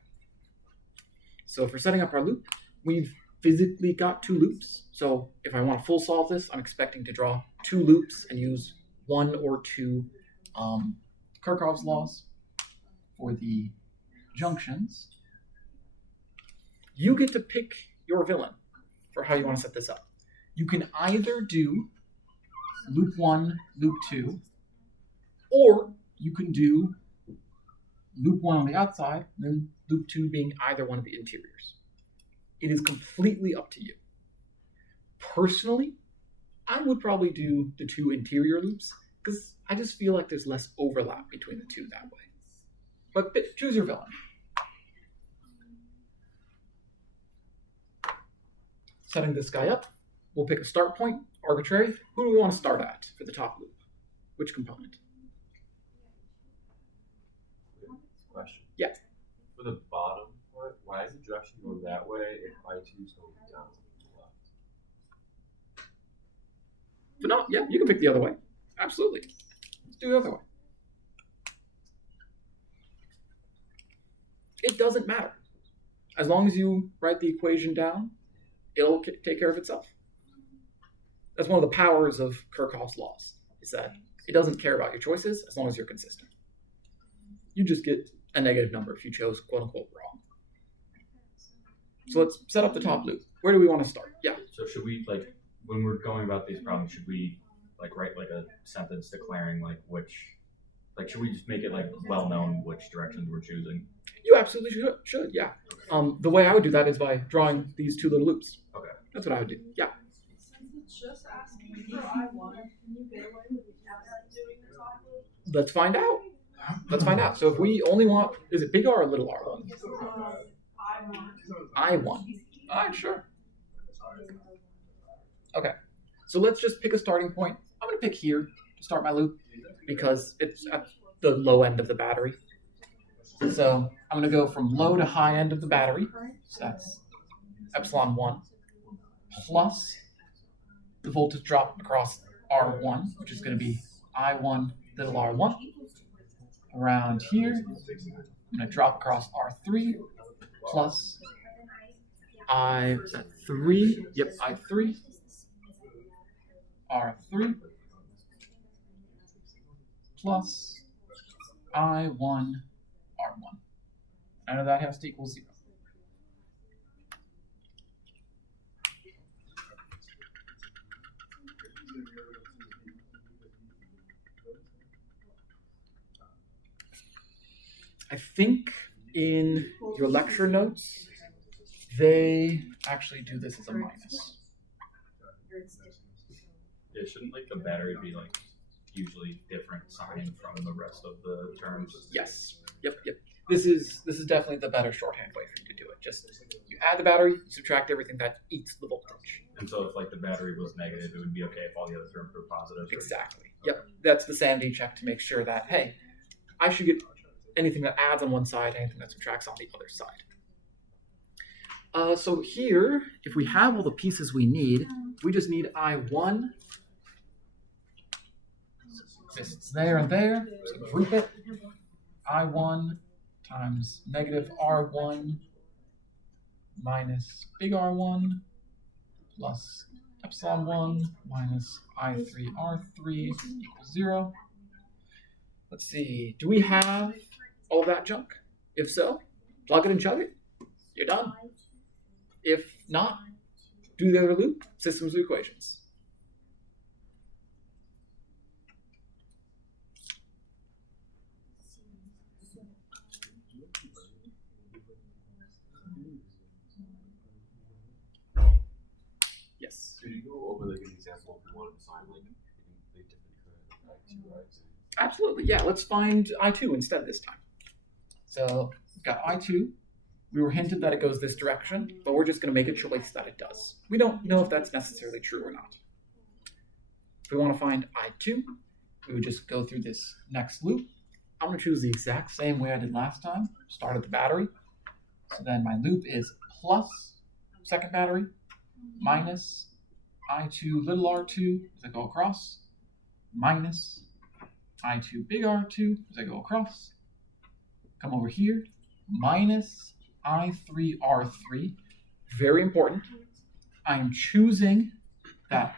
So for setting up our loop, we've physically got 2 loops. So if I want to full solve this, I'm expecting to draw 2 loops and use 1 or 2 Kirchhoff's laws for the junctions. You get to pick your villain for how you want to set this up. You can either do loop 1, loop 2, or you can do loop 1 on the outside, and then loop 2 being either one of the interiors. It is completely up to you. Personally, I would probably do the 2 interior loops, because I just feel like there's less overlap between the 2 that way. But choose your villain. Setting this guy up, we'll pick a start point, arbitrary. Who do we want to start at for the top loop? Which component? Question. Yeah. For the bottom part, why does the direction go that way if I2 is going down to the left? But no, yeah, you can pick the other way. Absolutely. Let's do the other way. It doesn't matter. As long as you write the equation down, it'll take care of itself. That's one of the powers of Kirchhoff's laws, is that it doesn't care about your choices as long as you're consistent. You just get a negative number if you chose quote-unquote wrong. So let's set up the top loop. Where do we want to start? Yeah. So should we, like, when we're going about these problems, should we, like, write, like, a sentence declaring, like, which, like, should we just make it, like, well-known which directions we're choosing? You absolutely should, yeah. The way I would do that is by drawing these 2 little loops. Okay. That's what I would do, yeah. Since it's just asking for I1, can you get away with doing the top loop? Let's find out. Let's find out. So if we only want, is it big R or little R1? I1. I1. All right, sure. Okay. So let's just pick a starting point. I'm going to pick here to start my loop because it's at the low end of the battery. So I'm going to go from low to high end of the battery. So that's epsilon 1 plus the voltage drop across R1, which is going to be I1 little r1. Around here, I'm going to drop across R3 plus I3. Yep, I3. R3 plus I1 R1. And that has to equal 0. I think in your lecture notes, they actually do this as a minus. Yeah, shouldn't like the battery be like usually different sign from the rest of the terms? Yes. Yep. This is definitely the better shorthand way for you to do it. Just you add the battery, you subtract everything that eats the voltage. And so if like the battery was negative, it would be okay if all the other terms were positive? Exactly. Yep. That's the sanity check to make sure that, hey, I should get anything that adds on one side, anything that subtracts on the other side. So here, if we have all the pieces we need, we just need I1. It's there and there, so group it. I1 times negative R1 minus big R1 plus epsilon 1 minus I3 R3 equals 0. Let's see, do we have all of that junk? If so, plug it and chug it. You're done. If not, do the other loop, systems of equations. Yes. Could you go over like an example if you wanted to find like different current I2, Absolutely, yeah. Let's find I2 instead this time. So we've got I2. We were hinted that it goes this direction, but we're just going to make a choice that it does. We don't know if that's necessarily true or not. If we want to find I2, we would just go through this next loop. I'm going to choose the exact same way I did last time. Start at the battery. So then my loop is plus second battery minus I2 little r2 as I go across minus I2 big R2 as I go across. Come over here, minus I3 R3. Very important. I am choosing that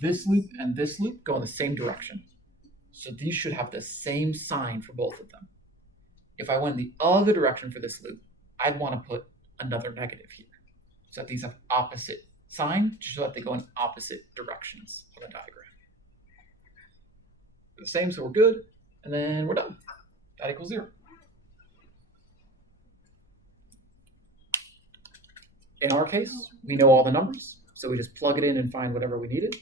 this loop and this loop go in the same direction. So these should have the same sign for both of them. If I went the other direction for this loop, I'd want to put another negative here. So that these have opposite sign, so that they go in opposite directions on the diagram. The same, so we're good, and then we're done. That equals 0. In our case, we know all the numbers, so we just plug it in and find whatever we needed.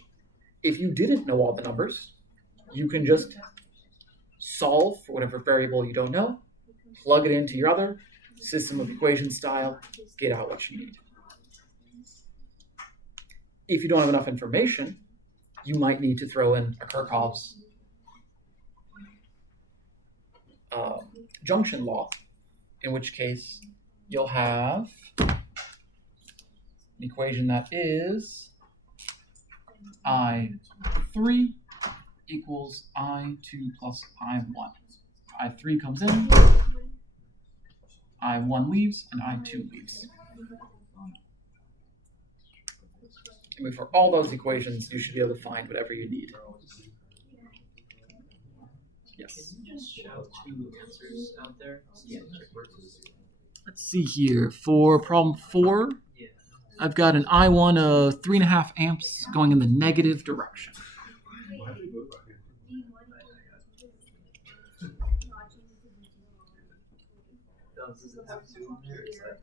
If you didn't know all the numbers, you can just solve for whatever variable you don't know, plug it into your other system of equations style, get out what you need. If you don't have enough information, you might need to throw in a Kirchhoff's junction law, in which case you'll have an equation that is I3 equals I2 plus I1. I3 comes in, I1 leaves, and I2 leaves. And for all those equations, you should be able to find whatever you need. Yes. Can you just shout 2 answers out there? Yeah. Let's see here. For problem 4, Yeah. I've got an I1 of 3.5 amps going in the negative direction. Does it have 2 in there? Is that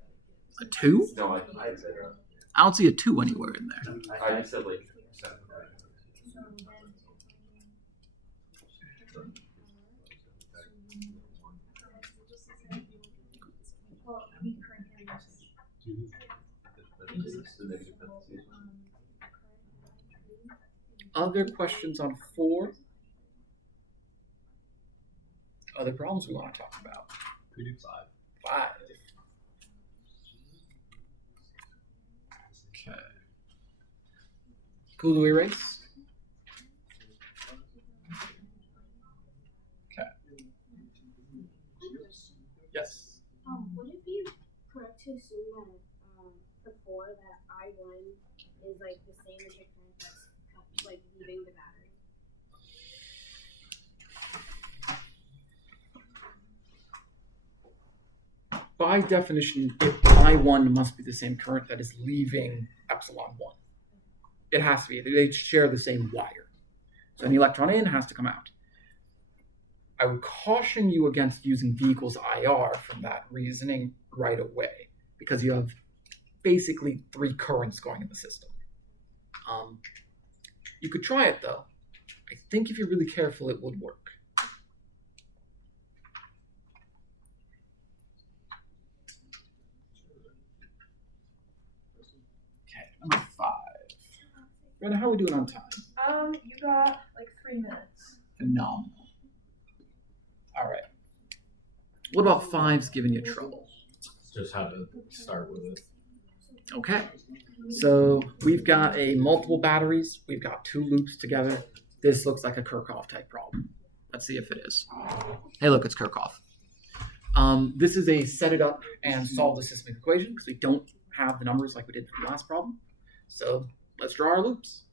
A 2? No, I said I don't see a 2 anywhere in there. I said like 7. Other questions on 4? other problems we want to talk about? We do 5. 5. Okay. Cool to erase? Okay. Yes. Would it be correct to assume that before that I1 is like the same as the current that's like leaving the battery? By definition, I1 must be the same current that is leaving epsilon 1. It has to be. They share the same wire. So an electron in has to come out. I would caution you against using V equals IR from that reasoning right away, because you have basically 3 currents going in the system. You could try it, though. I think if you're really careful, it would work. Number 5. Brenda, how are we doing on time? You got like 3 minutes. Phenomenal. All right. What about 5's giving you trouble? Just how to start with it. Okay. So we've got a multiple batteries. We've got 2 loops together. This looks like a Kirchhoff type problem. Let's see if it is. Hey, look, it's Kirchhoff. This is a set it up and solve the systemic equation because we don't have the numbers like we did for the last problem. So let's draw our loops.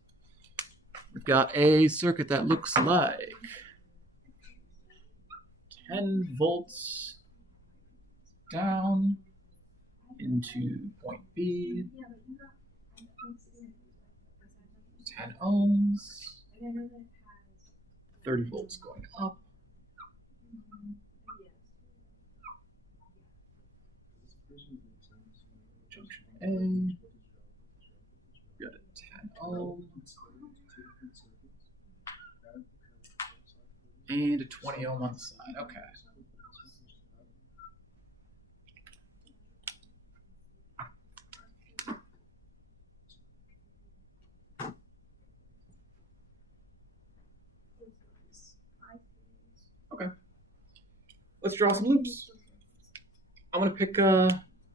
We've got a circuit that looks like 10 volts down into point B, 10 ohms, 30 volts going up, junction A, got a 10 ohm, and a 20 ohm on the side. Okay. Okay. Let's draw some loops. I'm going to pick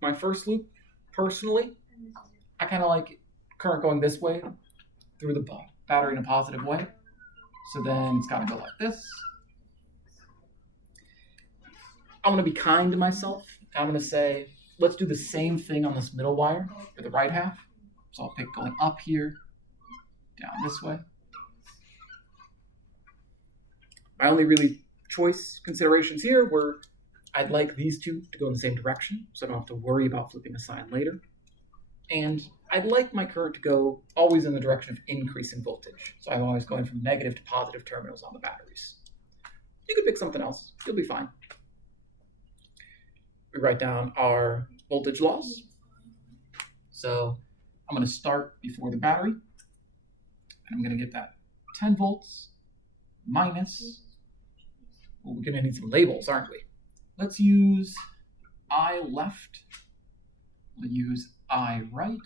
my first loop. Personally, I kind of like current going this way through the battery in a positive way. So then it's got to go like this. I'm going to be kind to myself. I'm going to say, let's do the same thing on this middle wire for the right half. So I'll pick going up here, down this way. My only really choice considerations here were I'd like these 2 to go in the same direction, so I don't have to worry about flipping a sign later. And I'd like my current to go always in the direction of increase in voltage. So I'm always going from negative to positive terminals on the batteries. You could pick something else. You'll be fine. We write down our voltage laws. So I'm going to start before the battery. And I'm going to get that 10 volts minus, well, we're going to need some labels, aren't we? Let's use I left. We'll use I right.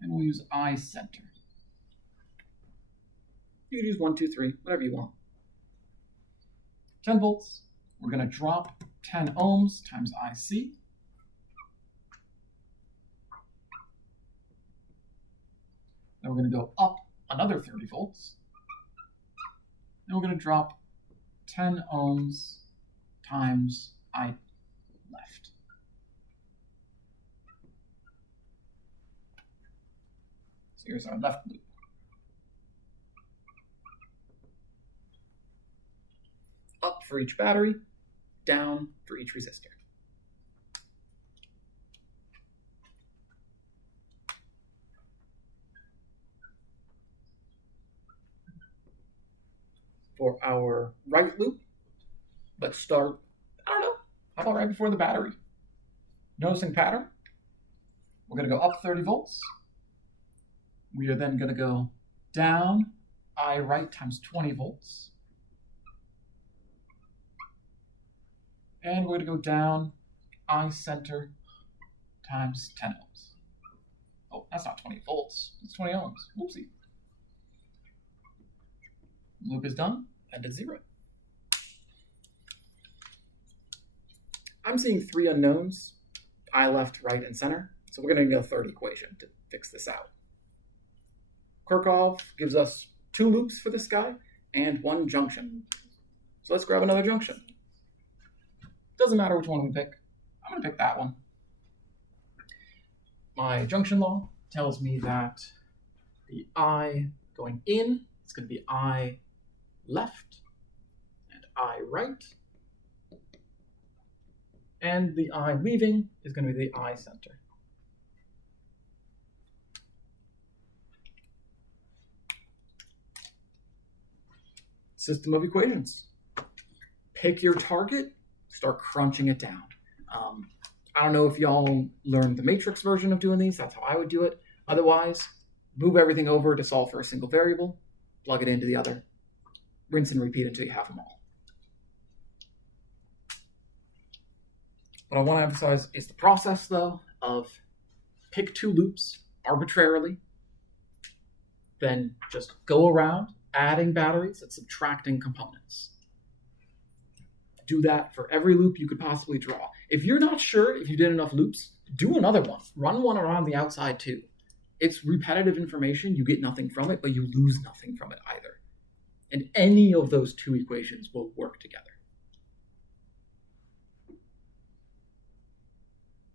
And we'll use I center. You can use 1, 2, 3, whatever you want. 10 volts. We're going to drop 10 ohms times IC. Then we're going to go up another 30 volts. Then we're going to drop 10 ohms times I left. So here's our left loop. Up for each battery, down for each resistor. For our right loop, let's start, I don't know, how about right before the battery? Noticing pattern? We're going to go up 30 volts. We are then going to go down I right times 20 volts. And we're going to go down I center times 10 ohms. Oh, that's not 20 volts. It's 20 ohms. Whoopsie. Loop is done, and it's 0. I'm seeing 3 unknowns, I left, right, and center. So we're going to need a third equation to fix this out. Kirchhoff gives us 2 loops for this guy and 1 junction. So let's grab another junction. Doesn't matter which one we pick. I'm going to pick that one. My junction law tells me that the I going in is going to be I left and I right. And the I leaving is going to be the I center. System of equations. Pick your target, start crunching it down. I don't know if y'all learned the matrix version of doing these. That's how I would do it. Otherwise, move everything over to solve for a single variable, plug it into the other, rinse and repeat until you have them all. What I want to emphasize is the process, though, of pick 2 loops arbitrarily, then just go around adding batteries and subtracting components. Do that for every loop you could possibly draw. If you're not sure if you did enough loops, do another one. Run one around the outside too. It's repetitive information. You get nothing from it, but you lose nothing from it either. And any of those 2 equations will work together.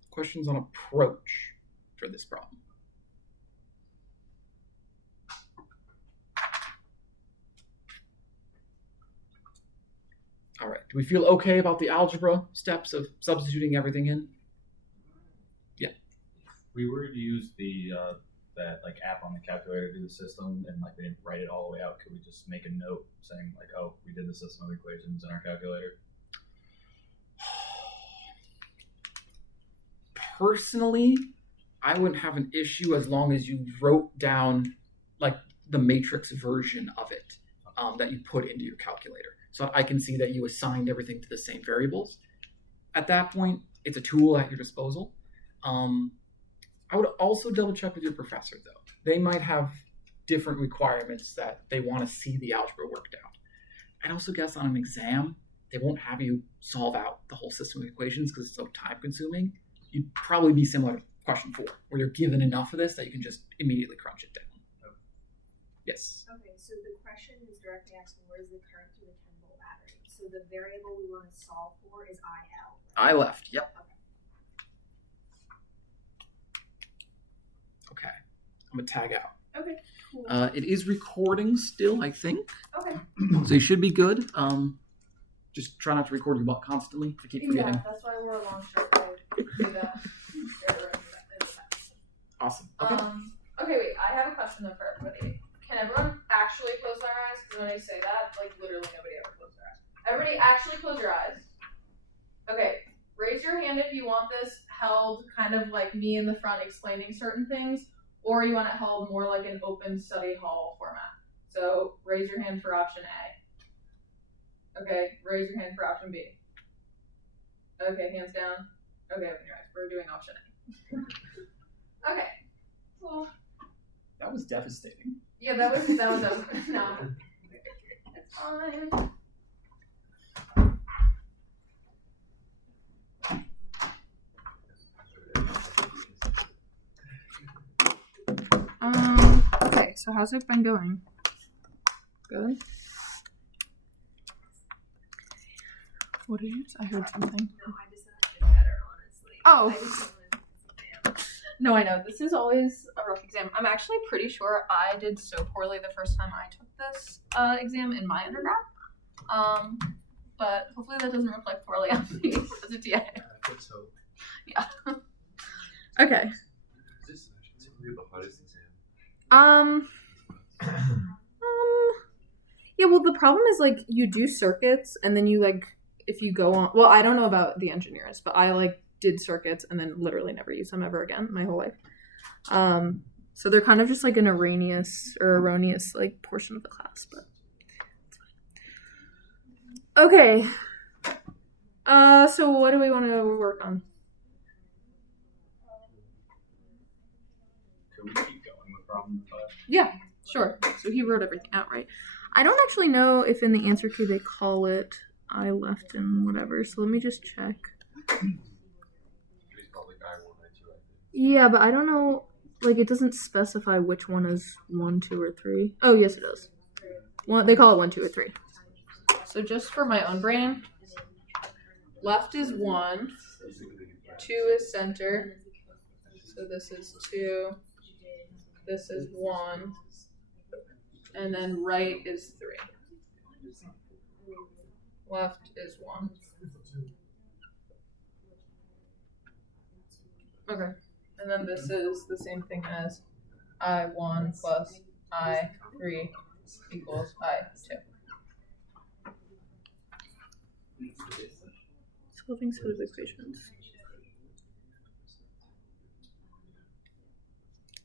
Questions on approach for this problem? All right, do we feel okay about the algebra steps of substituting everything in? Yeah. If we were to use the that like app on the calculator to do the system and like they didn't write it all the way out, could we just make a note saying like, oh, we did the system of equations in our calculator? Personally, I wouldn't have an issue as long as you wrote down like the matrix version of it that you put into your calculator. So I can see that you assigned everything to the same variables. At that point, it's a tool at your disposal. I would also double check with your professor though. They might have different requirements that they want to see the algebra worked out. I'd also guess on an exam, they won't have you solve out the whole system of equations because it's so time consuming. You'd probably be similar to question 4, where you're given enough of this that you can just immediately crunch it down. Yes? Okay, so the question is directly asking where is the current through the 10-volt battery? So the variable we want to solve for is IL. I left, yep. Okay, I'm gonna tag out. Okay, cool. It is recording still, I think. Okay. So you should be good. Just try not to record your butt constantly. I keep forgetting. Yeah, that's why I wore a long shirt. I do that. Awesome. Okay. Okay, wait. I have a question though for everybody. Can everyone actually close their eyes? Because when I say that, like literally nobody ever closed their eyes. Everybody actually close your eyes. Okay. Raise your hand if you want this held kind of like me in the front explaining certain things, or you want it held more like an open study hall format. So raise your hand for option A. Okay, raise your hand for option B. Okay, hands down. Okay, open your eyes. We're doing option A. Okay. Cool. That was devastating. Yeah, that was no. It's fine. Okay, so how's it been going? Good? What did you say? I heard something. No, I just thought it better, honestly. Oh. I just don't want to No, I know. This is always a rough exam. I'm actually pretty sure I did so poorly the first time I took this exam in my undergrad. But hopefully that doesn't reflect poorly on me as a TA. Let's hope. Yeah. Okay. Is this typically the hardest exam? Yeah, well, the problem is, like, you do circuits, and then you, like, if you go on... Well, I don't know about the engineers, but I, like, did circuits and then literally never used them ever again my whole life. So they're kind of just, like, an erroneous, like, portion of the class, but it's fine. Okay. So what do we want to work on? Could we keep going with problem 5? Yeah, sure. So he wrote everything out, right? I don't actually know if in the answer key they call it I left and whatever, so let me just check. It's called like I1, I2, I think. Yeah, but I don't know. Like, it doesn't specify which one is 1, 2, or 3. Oh, yes, it does. They call it 1, 2, or 3. So just for my own brain, left is 1, 2 is center. So this is 2. This is 1. And then right is 3. Left is 1. Okay. And then this is the same thing as I1 plus I3 equals I2. Solving set of equations.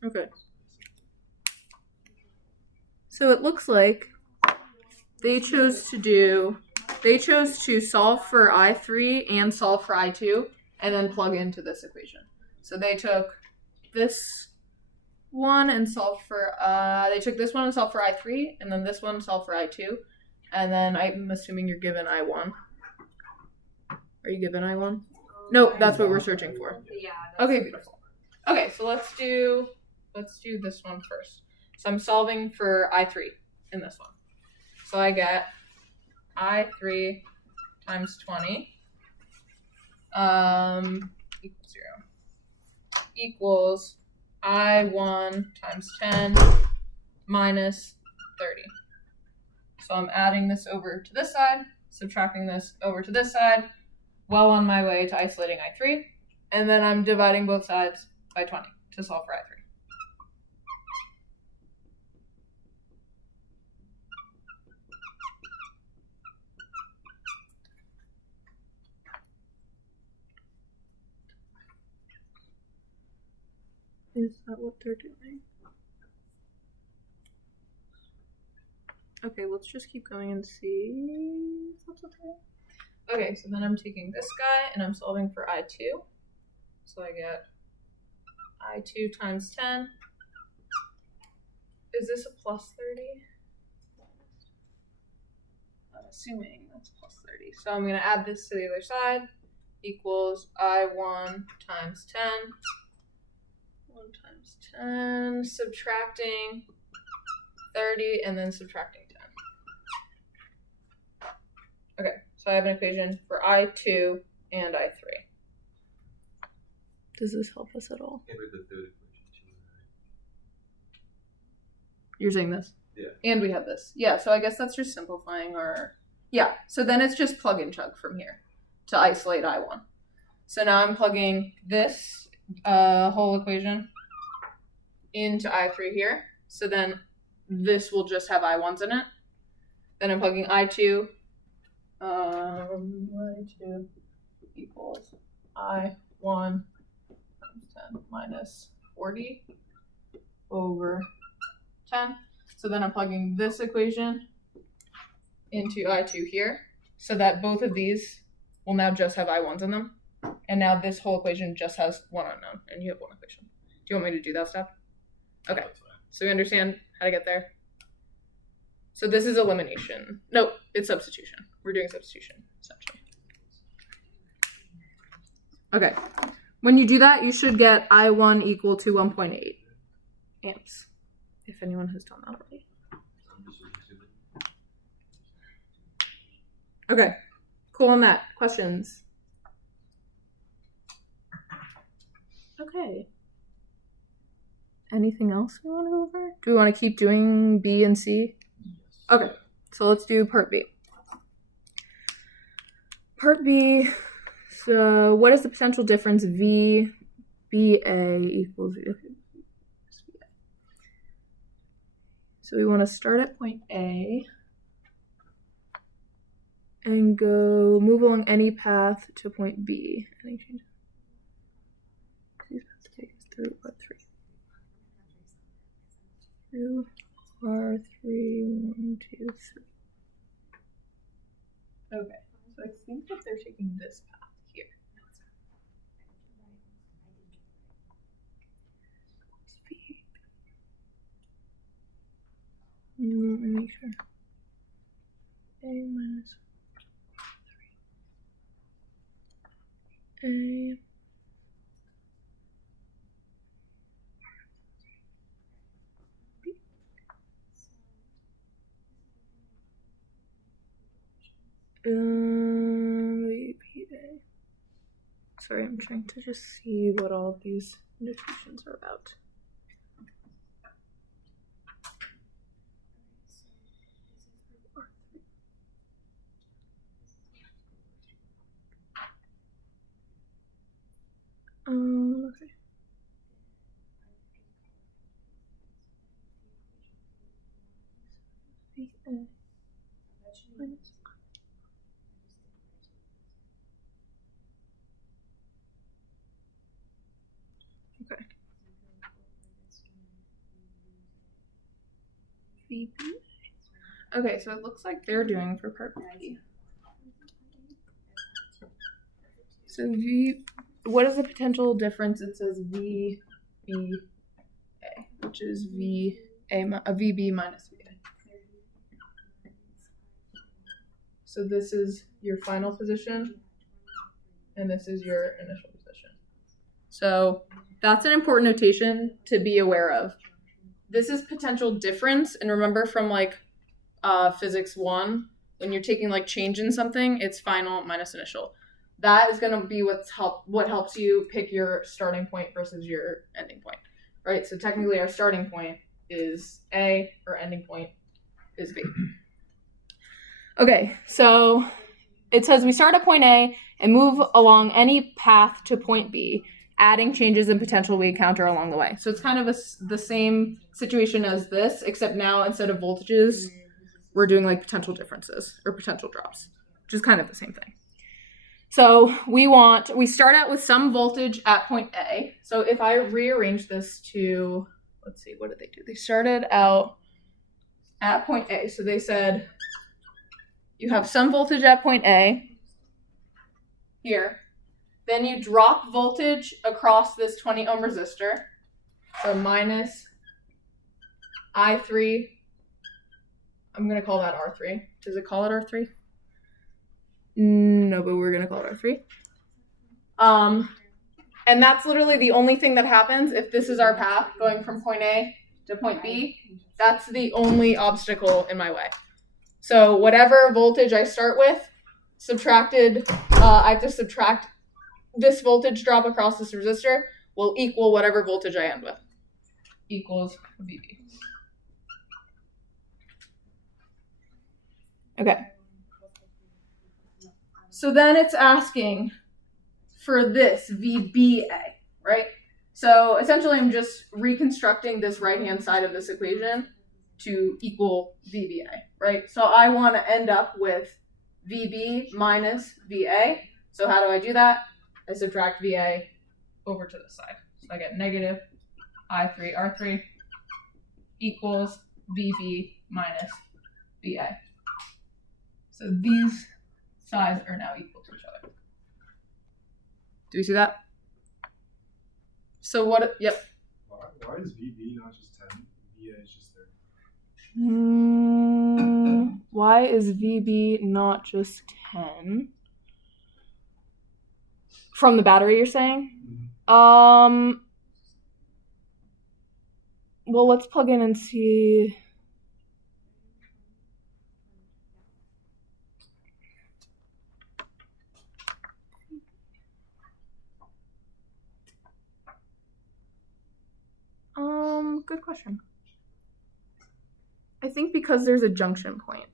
Okay. So it looks like they chose to solve for I3 and solve for I2 and then plug into this equation. So they took this one and solved for they took this one and solved for I3 and then this one solved for I2. And then I'm assuming you're given I1. Are you given I1? No, that's what we're searching for. Yeah. Okay, beautiful. Okay, so let's do this one first. So I'm solving for I3 in this one. So I get I3 times 20 equals 0 equals I1 times 10 minus 30. So I'm adding this over to this side, subtracting this over to this side, well on my way to isolating I3, and then I'm dividing both sides by 20 to solve for I3. Is that what they're doing? Okay, let's just keep going and see if that's okay. Okay, so then I'm taking this guy and I'm solving for I2. So I get I2 times 10. Is this a plus 30? I'm assuming that's plus 30. So I'm going to add this to the other side. Equals I1 times 10. 1 times 10, subtracting 30, and then subtracting 10. Okay, so I have an equation for I2 and I3. Does this help us at all? And with the third equation too, right? You're saying this? Yeah. And we have this. Yeah, so I guess that's just simplifying our... Yeah, so then it's just plug and chug from here to isolate I1. So now I'm plugging this whole equation into I3 here. So then this will just have I1s in it. Then I'm plugging I2. I2 equals I1 times 10 minus 40 over 10. So then I'm plugging this equation into I2 here. So that both of these will now just have I1s in them. And now this whole equation just has one unknown, and you have one equation. Do you want me to do that step? Okay. So we understand how to get there. So this is elimination. No, it's substitution. We're doing substitution, essentially. Okay. When you do that, you should get I1 equal to 1.8 amps, if anyone has done that already. Okay. Cool on that. Questions? Okay. Anything else we want to go over? Do we want to keep doing B and C? Okay, so let's do part B. Part B, so what is the potential difference VBA equals V? So we want to start at point A and move along any path to point B. Any change? These paths take us through R3. Through R3, 1, 2, 3. Okay, so I think that they're taking this path here. Let me make sure. A minus 3. A VBA. Sorry, I'm trying to just see what all of these notations are about. Okay. Okay. VB. Okay, so it looks like they're doing for part B. So what is the potential difference? It says VBA, which is VB minus VA. So this is your final position, and this is your initial position. So that's an important notation to be aware of. This is potential difference, and remember from like physics 1, when you're taking like change in something, it's final minus initial. That is going to be what helps you pick your starting point versus your ending point, right? So technically our starting point is A, our ending point is B. Okay, so it says we start at point A and move along any path to point B, adding changes in potential we encounter along the way. So it's kind of the same situation as this, except now instead of voltages, we're doing like potential differences or potential drops, which is kind of the same thing. So we start out with some voltage at point A. So if I rearrange this to, let's see, what did they do? They started out at point A. So they said you have some voltage at point A here. Then you drop voltage across this 20 ohm resistor. So minus I3. I'm going to call that R3. Does it call it R3? No, but we're going to call it R3. And that's literally the only thing that happens if this is our path going from point A to point B. That's the only obstacle in my way. So whatever voltage I start with, I have to subtract this voltage drop across this resistor will equal whatever voltage I end with. Equals VB. Okay. So then it's asking for this VBA, right? So essentially I'm just reconstructing this right-hand side of this equation to equal VBA, right? So I want to end up with VB minus VA. So how do I do that? I subtract VA over to this side. So I get negative I3 R3 equals VB minus VA. So these sides are now equal to each other. Do you see that? So what? Yep. Why is VB not just 10? VA is just 30. Why is VB not just 10? From the battery, you're saying? Mm-hmm. Well, let's plug in and see. Good question. I think because there's a junction point,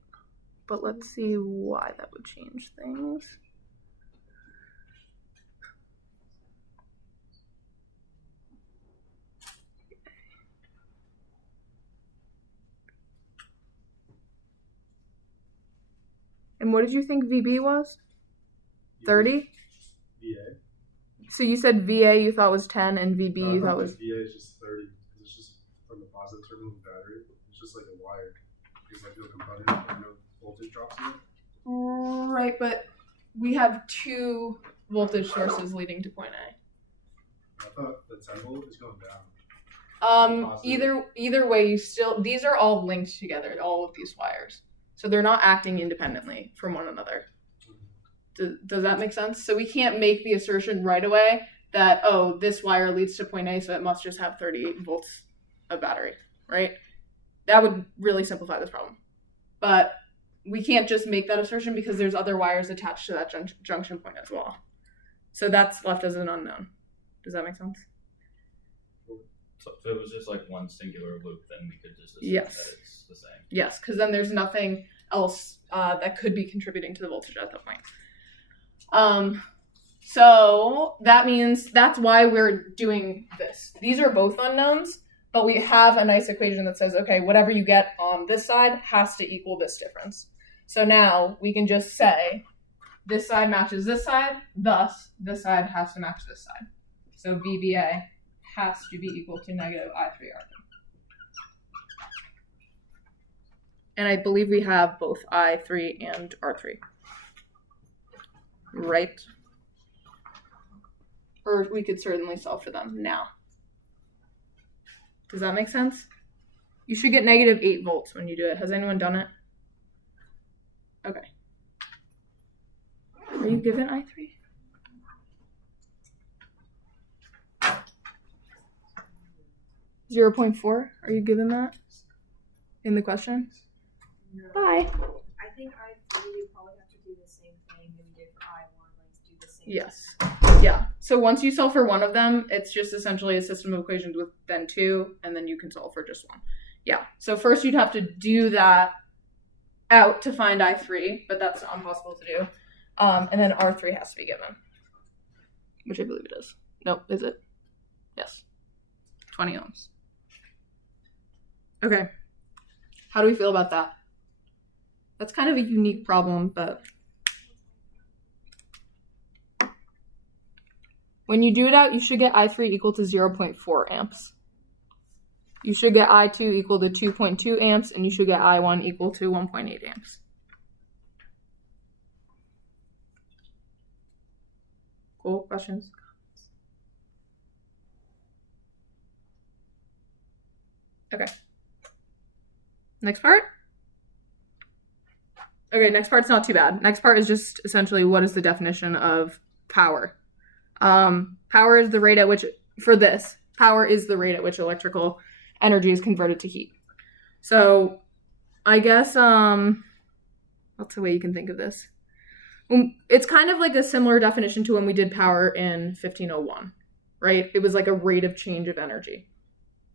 but let's see why that would change things. And what did you think VB was? 30? VA. So you said VA you thought was 10 and VB you thought was... VA is just 30. It's just from the positive terminal of the battery. It's just like a wire. It's like no component and no voltage drops in it. Right, but we have two voltage sources leading to point A. I thought the 10 volt is going down. Either way, these are all linked together, all of these wires. So they're not acting independently from one another. Does that make sense? So we can't make the assertion right away that, oh, this wire leads to point A, so it must just have 30 volts of battery, right? That would really simplify this problem. But we can't just make that assertion because there's other wires attached to that junction point as well. So that's left as an unknown. Does that make sense? So if it was just like one singular loop, then we could just assume Yes. that it's the same. Yes, because then there's nothing else that could be contributing to the voltage at that point. So that means that's why we're doing this. These are both unknowns, but we have a nice equation that says, okay, whatever you get on this side has to equal this difference. So now we can just say this side matches this side, thus this side has to match this side. So VBA has to be equal to negative I3R3. And I believe we have both I3 and R3. Right? Or we could certainly solve for them now. Does that make sense? You should get negative 8 volts when you do it. Has anyone done it? Okay. Are you given I3? 0.4? Are you given that in the question? No. Bye. I think I3 we probably have to do the same thing that we did for I1, like do the same. Yes. Yeah. So once you solve for one of them, it's just essentially a system of equations with then 2, and then you can solve for just one. Yeah. So first you'd have to do that out to find I3, but that's impossible to do. And then R3 has to be given, which I believe it is. Nope, is it? Yes. 20 ohms. Okay. How do we feel about that? That's kind of a unique problem, but when you do it out, you should get I3 equal to 0.4 amps. You should get I2 equal to 2.2 amps, and you should get I1 equal to 1.8 amps. Cool. Questions? Okay. Next part? Okay, next part's not too bad. Next part is just essentially what is the definition of power. Power is the rate at which, for this, power is the rate at which electrical energy is converted to heat. So I guess, what's the way you can think of this? It's kind of like a similar definition to when we did power in 1501, right? It was like a rate of change of energy.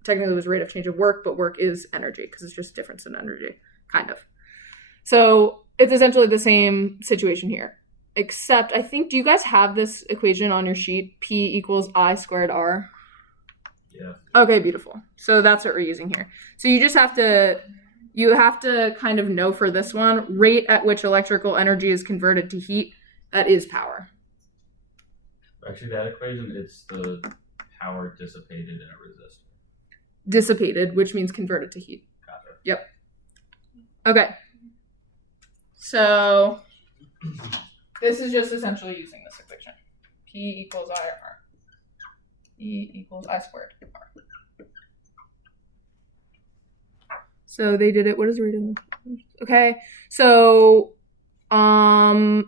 Technically it was rate of change of work, but work is energy because it's just difference in energy, kind of. So it's essentially the same situation here, except I think, do you guys have this equation on your sheet? P equals I squared R? Yeah. Okay, beautiful. So that's what we're using here. So you just have to, kind of know for this one, rate at which electrical energy is converted to heat, that is power. Actually, that equation, it's the power dissipated in a resistor. Dissipated, which means converted to heat. Gotcha. Yep. Okay. So this is just essentially using this equation. P equals I R. E equals I squared R. So they did it. What is the rate of? Okay. So power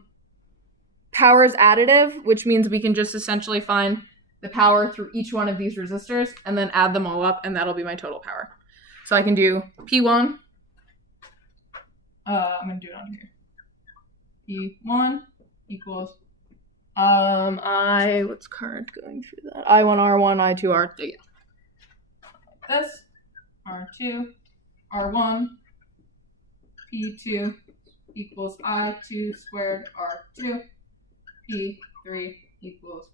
is additive, which means we can just essentially find the power through each one of these resistors and then add them all up, and that'll be my total power. So I can do P1. I'm going to do it on here. P1 equals, what's current going through that? I1, R1, I2, R3. Yeah. Like this. R2, R1, P2 equals I2 squared R2, P3 equals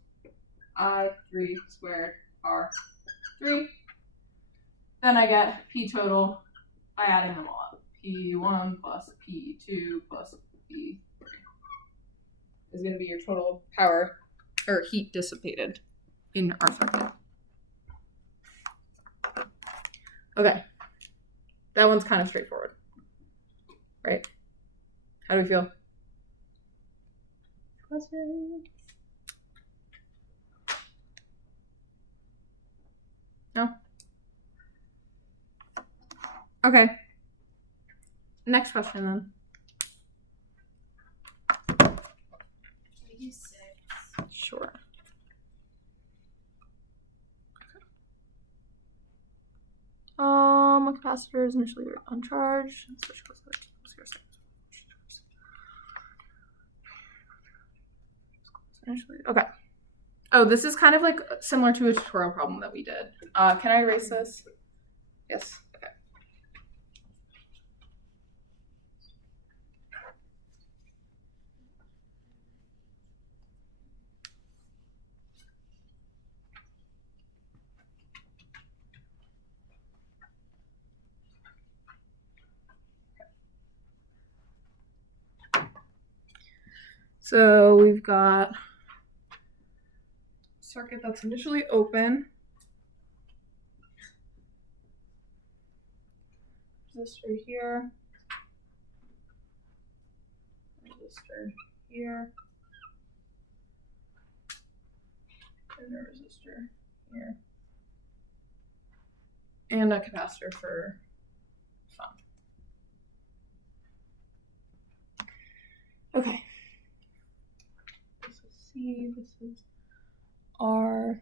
I3 squared R3. Then I get P total by adding them all up. P1 plus P2 plus P3 is going to be your total power or heat dissipated in our circuit. Okay. That one's kind of straightforward, right? How do we feel? Questions? No? Okay. Next question then. Can we do 6? Sure. A capacitor is initially uncharged. Okay. Oh, this is kind of like similar to a tutorial problem that we did. Can I erase this? Yes. Okay. So we've got circuit that's initially open. Resistor here. Resistor here. And a resistor here. And a capacitor for fun. Okay. This is C, this is R2,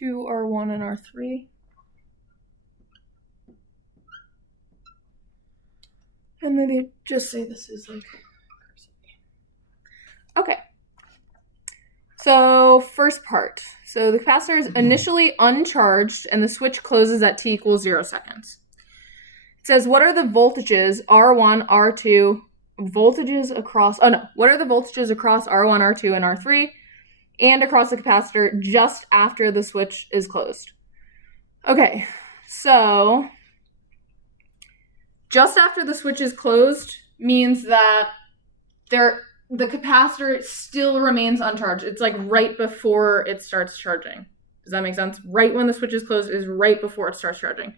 R1, and R3. And then they just say this is like okay. So first part. So the capacitor is initially uncharged and the switch closes at t equals 0 seconds. It says what are the voltages R1, R2, voltages across what are the voltages across R1, R2, and R3 and across the capacitor just after the switch is closed? Okay, so just after the switch is closed means that the capacitor still remains uncharged. It's like right before it starts charging. Does that make sense? Right when the switch is closed is right before it starts charging,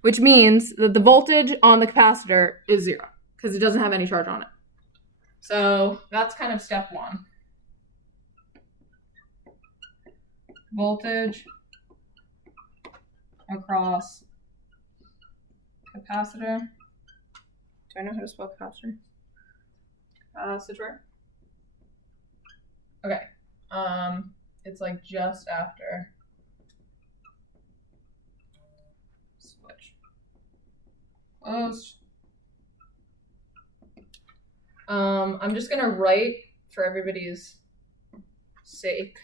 which means that the voltage on the capacitor is 0 because it doesn't have any charge on it. So that's kind of step one. Voltage across capacitor. Do I know how to spell capacitor? Capacitor. Okay. It's like just after switch closed. I'm just gonna write for everybody's sake.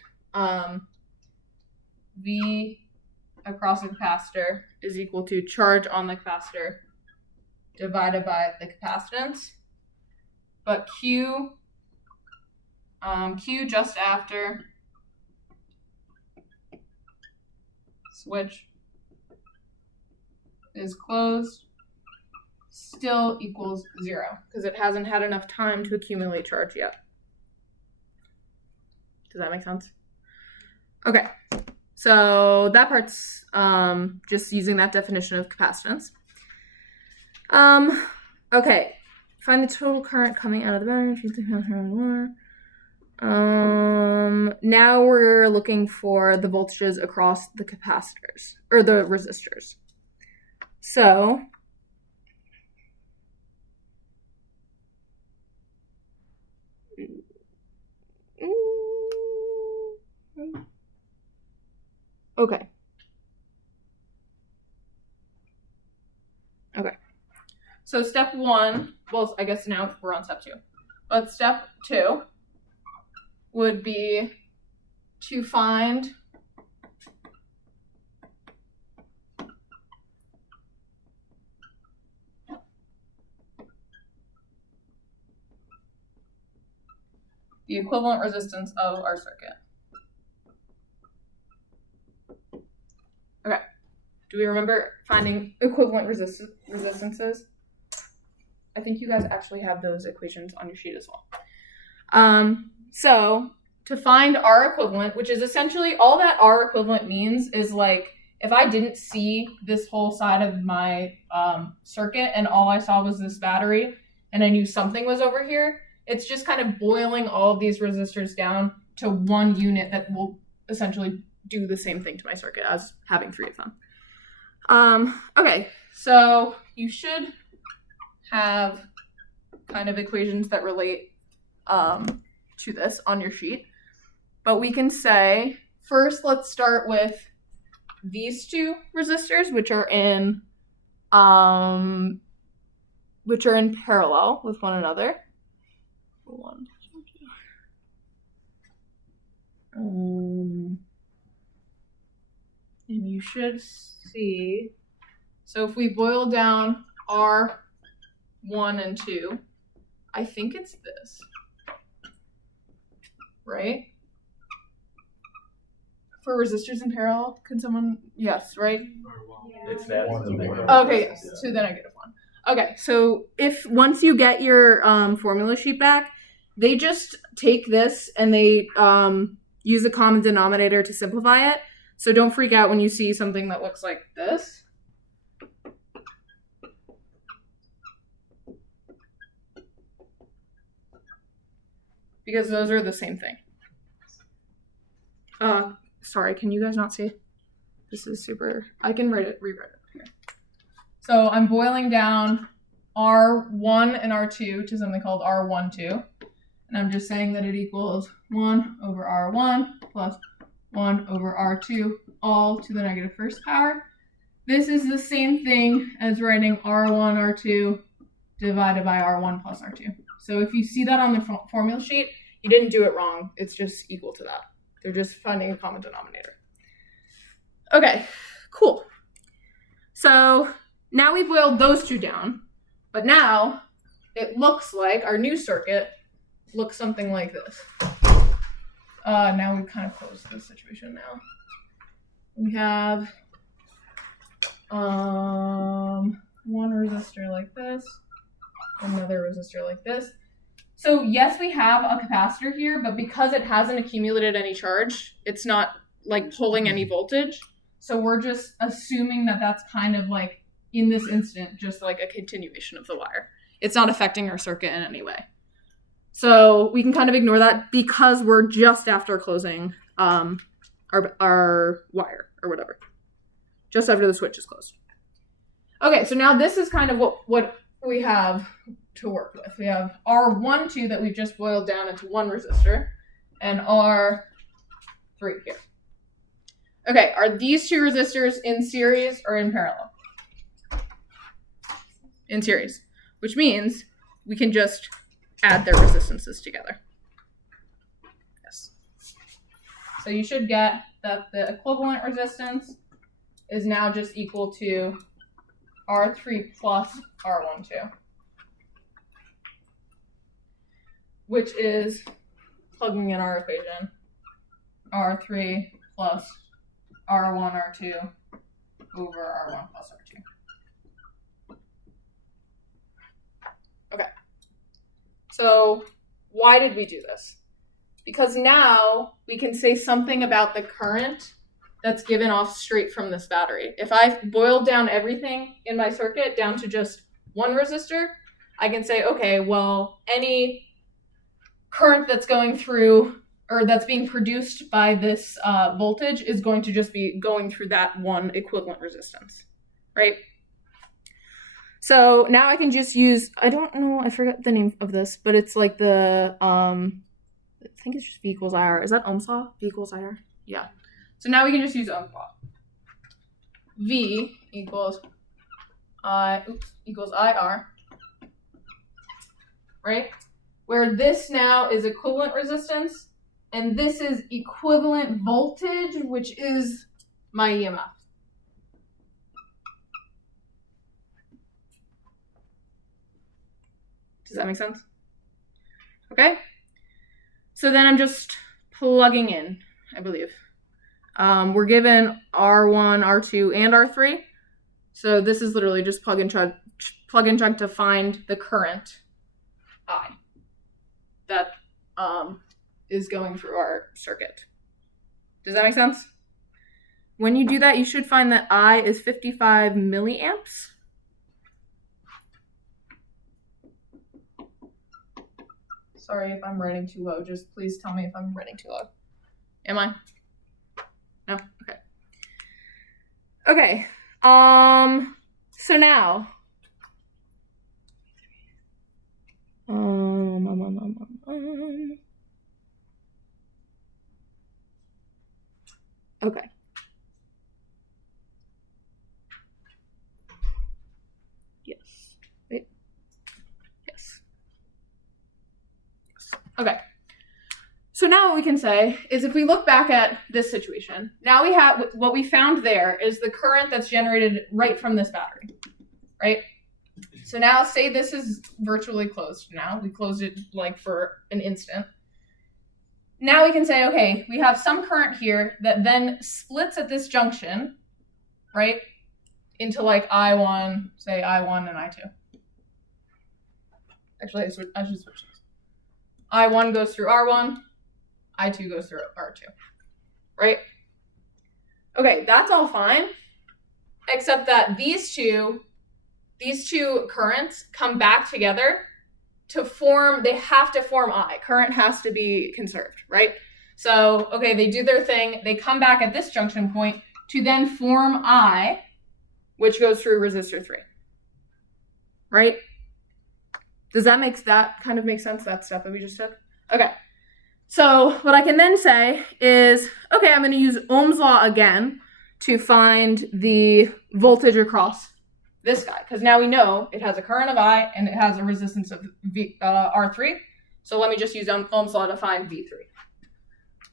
V across the capacitor is equal to charge on the capacitor divided by the capacitance. But Q just after switch is closed still equals 0 because it hasn't had enough time to accumulate charge yet. Does that make sense? Okay, so that part's just using that definition of capacitance. Okay, find the total current coming out of the battery. Now we're looking for the voltages across the capacitors, or the resistors. So, okay. So step one, well, I guess now we're on step 2. But step 2 would be to find the equivalent resistance of our circuit. Okay. Do we remember finding equivalent resistances? I think you guys actually have those equations on your sheet as well. So to find R equivalent, which is essentially all that R equivalent means is like if I didn't see this whole side of my circuit and all I saw was this battery and I knew something was over here, it's just kind of boiling all of these resistors down to one unit that will essentially do the same thing to my circuit as having 3 of them. Okay, so you should have kind of equations that relate to this on your sheet. But we can say, first let's start with these 2 resistors, which are in parallel with one another. And you should see, so if we boil down R1 and 2, I think it's this, right? For resistors in parallel, could someone, yes, right? It's that. Okay, yes, to the -1. Okay, so if once you get your formula sheet back, they just take this and they use the common denominator to simplify it. So don't freak out when you see something that looks like this. Because those are the same thing. Sorry, can you guys not see? This is super, I can rewrite it here. So I'm boiling down R1 and R2 to something called R12. And I'm just saying that it equals 1 over R1 plus 1 over R2, all to the -1st power. This is the same thing as writing R1, R2 divided by R1 plus R2. So if you see that on the formula sheet, you didn't do it wrong. It's just equal to that. They're just finding a common denominator. Okay, cool. So now we boiled those two down, but now it looks like our new circuit looks something like this. Now we've kind of closed this situation now. We have one resistor like this, another resistor like this. So yes, we have a capacitor here, but because it hasn't accumulated any charge, it's not like pulling any voltage. So we're just assuming that that's kind of like, in this instant, just like a continuation of the wire. It's not affecting our circuit in any way. So we can kind of ignore that because we're just after closing our wire or whatever. Just after the switch is closed. Okay, so now this is kind of what we have to work with. We have R12 that we've just boiled down into one resistor and R3 here. Okay, are these two resistors in series or in parallel? In series, which means we can just add their resistances together. Yes. So you should get that the equivalent resistance is now just equal to R3 plus R12, which is plugging in our equation, R3 plus R1, R2 over R1 plus R2. Okay. So why did we do this? Because now we can say something about the current that's given off straight from this battery. If I've boiled down everything in my circuit down to just one resistor, I can say, okay, well, any current that's going through or that's being produced by this voltage is going to just be going through that one equivalent resistance, right? So now I can just use, I don't know, I forgot the name of this, but it's like the, I think it's just V equals IR. Is that Ohm's law? V equals IR? Yeah. So now we can just use Ohm's law. V equals IR, right? Where this now is equivalent resistance, and this is equivalent voltage, which is my EMF. Does that make sense? Okay. So then I'm just plugging in, I believe. We're given R1, R2, and R3. So this is literally just plug and chug to find the current I that is going through our circuit. Does that make sense? When you do that, you should find that I is 55 milliamps. Sorry if I'm writing too low. Just please tell me if I'm writing too low. Am I? No? Okay. Okay. So now. Okay. Yes. Wait. Yes. Okay. So now what we can say is if we look back at this situation, now we have what we found there is the current that's generated right from this battery, right? So now say this is virtually closed now. We closed it like for an instant. Now we can say, okay, we have some current here that then splits at this junction, right? Into like I1, say I1 and I2. Actually, I should switch this. I1 goes through R1, I2 goes through R2, right? Okay, that's all fine, except that these two currents come back together to form, they have to form I. Current has to be conserved, right? So, okay, they do their thing, they come back at this junction point to then form I, which goes through resistor 3, right? Does that kind of make sense, that step that we just took? Okay. So what I can then say is, okay, I'm going to use Ohm's law again to find the voltage across this guy, because now we know it has a current of I and it has a resistance of R3. So let me just use Ohm's law to find V3.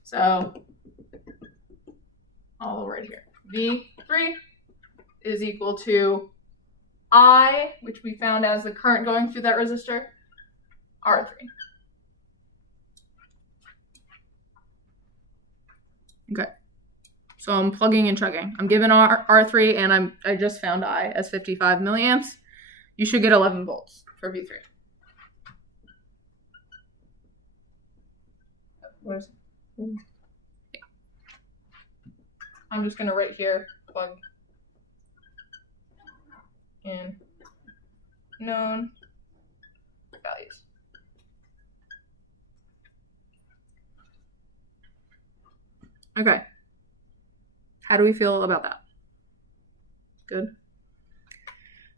So I'll write here. V3 is equal to I, which we found as the current going through that resistor, R3. Okay. So I'm plugging and chugging. I'm given R3 and I just found I as 55 milliamps. You should get 11 volts for V3. I'm just gonna write here, plug in known values. Okay. How do we feel about that? Good.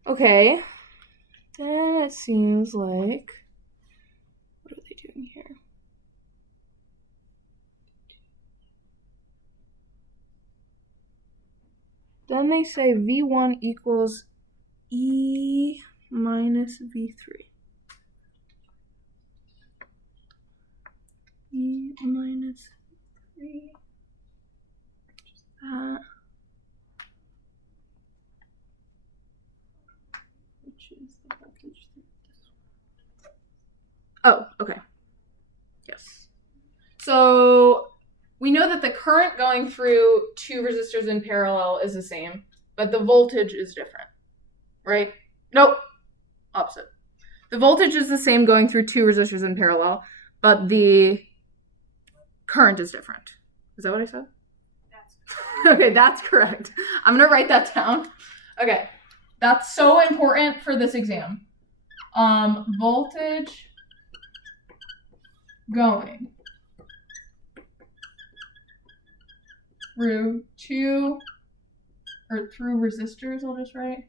Okay. Then it seems like, what are they doing here? Then they say V1 equals E minus V3. E minus V3. Which is the voltage through this one. Oh, okay. Yes. So we know that the current going through two resistors in parallel is the same, but the voltage is different, right? Nope. Opposite. The voltage is the same going through two resistors in parallel, but the current is different. Is that what I said? Okay, that's correct. I'm going to write that down. Okay, that's so important for this exam. Voltage going through through resistors, I'll just write,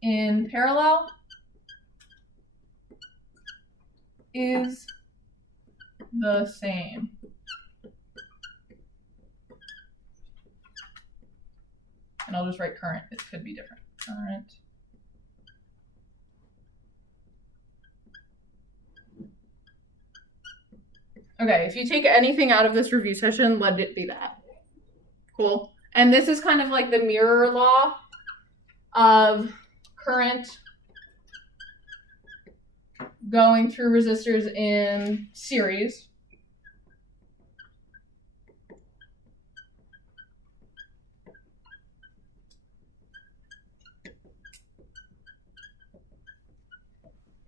in parallel is the same. And I'll just write current. It could be different. Current. Okay, if you take anything out of this review session, let it be that. Cool. And this is kind of like the mirror law of current going through resistors in series.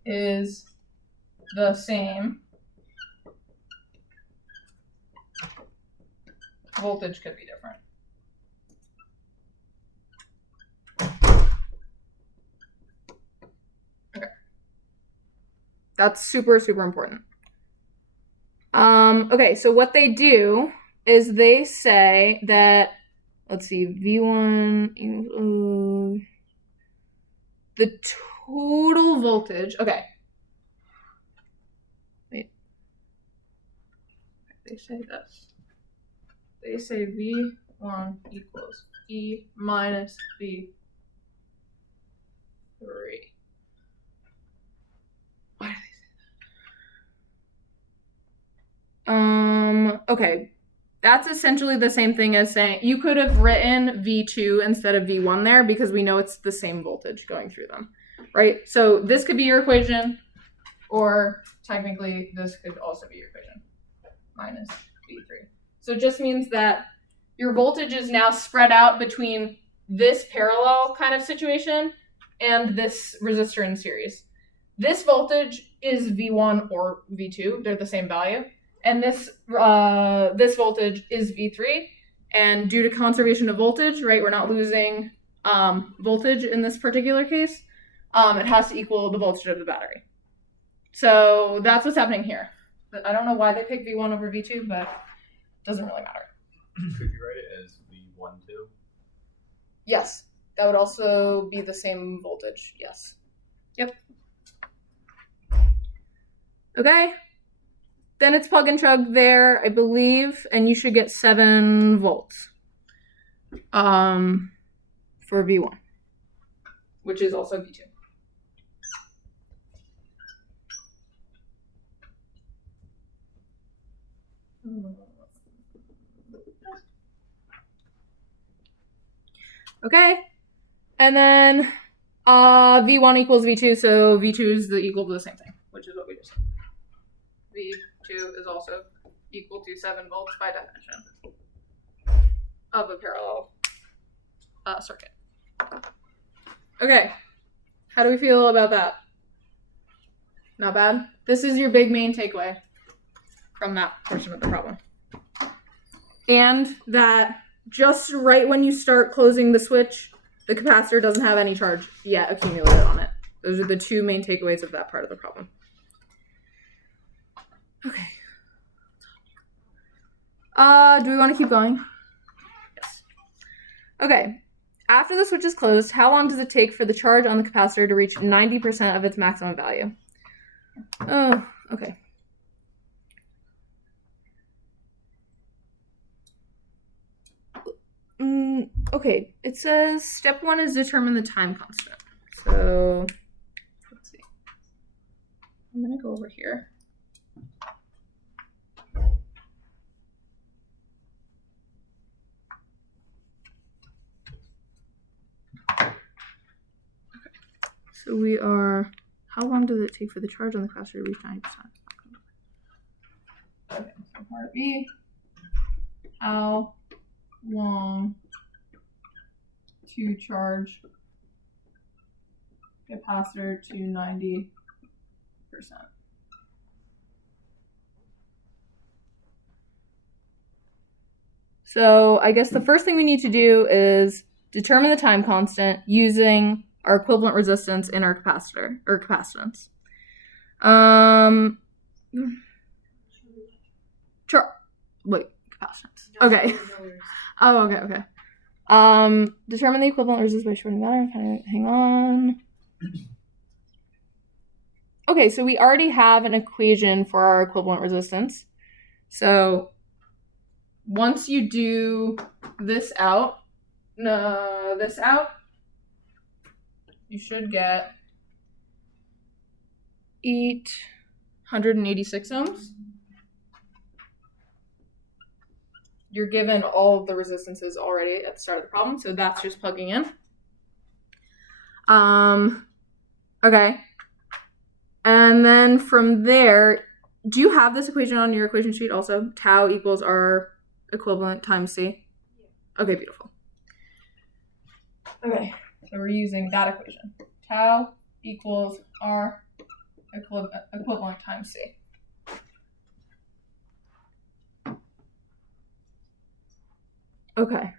Is the same. Voltage could be different. Okay. That's super, super important. Okay, so what they do is they say that, let's see, V1, the total voltage, okay. Wait. They say this. They say V1 equals E minus V3. Why do they say that? Okay. That's essentially the same thing as saying you could have written V2 instead of V1 there because we know it's the same voltage going through them, right? So this could be your equation, or technically this could also be your equation, minus V3. So it just means that your voltage is now spread out between this parallel kind of situation and this resistor in series. This voltage is V1 or V2, they're the same value. And this voltage is V3, and due to conservation of voltage, right, we're not losing voltage in this particular case, it has to equal the voltage of the battery. So that's what's happening here. But I don't know why they picked V1 over V2, but it doesn't really matter. Could you write it as V12? Yes, that would also be the same voltage, yes. Yep. Okay. Then it's plug and chug there, I believe, and you should get 7 volts for V1, which is also V2. Okay, and then V1 equals V2, so V2 is equal to the same thing, which is what we just said. V2 is also equal to 7 volts by definition of a parallel circuit. Okay, how do we feel about that? Not bad? This is your big main takeaway from that portion of the problem. And that just right when you start closing the switch, the capacitor doesn't have any charge yet accumulated on it. Those are the 2 main takeaways of that part of the problem. Okay. Do we want to keep going? Yes. Okay. After the switch is closed, how long does it take for the charge on the capacitor to reach 90% of its maximum value? Oh, okay. Okay, it says step 1 is determine the time constant. So, let's see. I'm going to go over here. So we are, how long does it take for the charge on the capacitor to reach 90%? Okay, so part B, how long to charge capacitor to 90%? So I guess the first thing we need to do is determine the time constant using our equivalent resistance in our capacitor or capacitance. Wait, capacitance. Okay. Oh, okay. Determine the equivalent resistance by shorting matter. Hang on. Okay, so we already have an equation for our equivalent resistance. So once you do this out, you should get 886 ohms. You're given all of the resistances already at the start of the problem, so that's just plugging in. Okay. And then from there, do you have this equation on your equation sheet also? Tau equals R equivalent times C? Okay, beautiful. Okay, so we're using that equation. Tau equals R equivalent times C. Okay.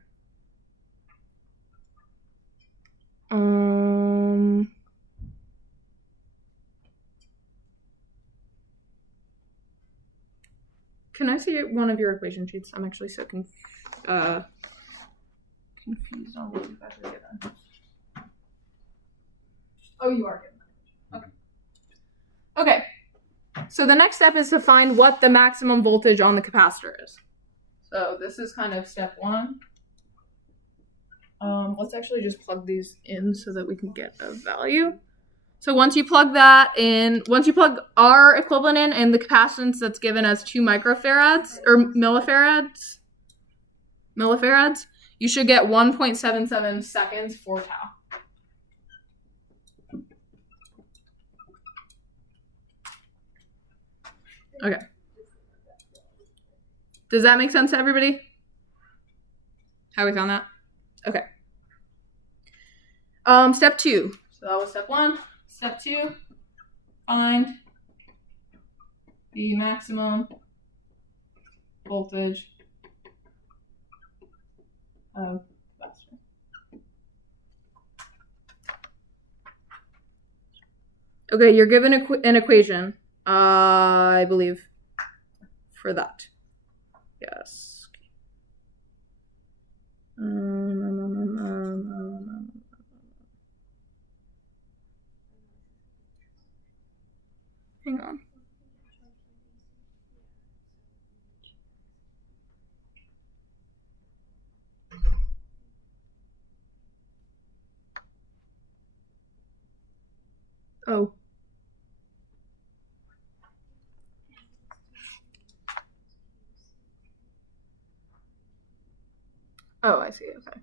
Can I see one of your equation sheets? I'm actually so confused on what you guys are given. Oh, you are given that. Okay. Okay. So the next step is to find what the maximum voltage on the capacitor is. So this is kind of step 1. Let's actually just plug these in so that we can get a value. So once you plug that in, once you plug R equivalent in and the capacitance that's given as 2 microfarads or millifarads, you should get 1.77 seconds for tau. Okay. Does that make sense to everybody? How we found that? Okay. Step 2. So that was step 1. Step 2, find the maximum voltage of capacitor. Okay, you're given an equation, I believe, for that. Yes. Hang on. Oh. Oh, I see. Okay.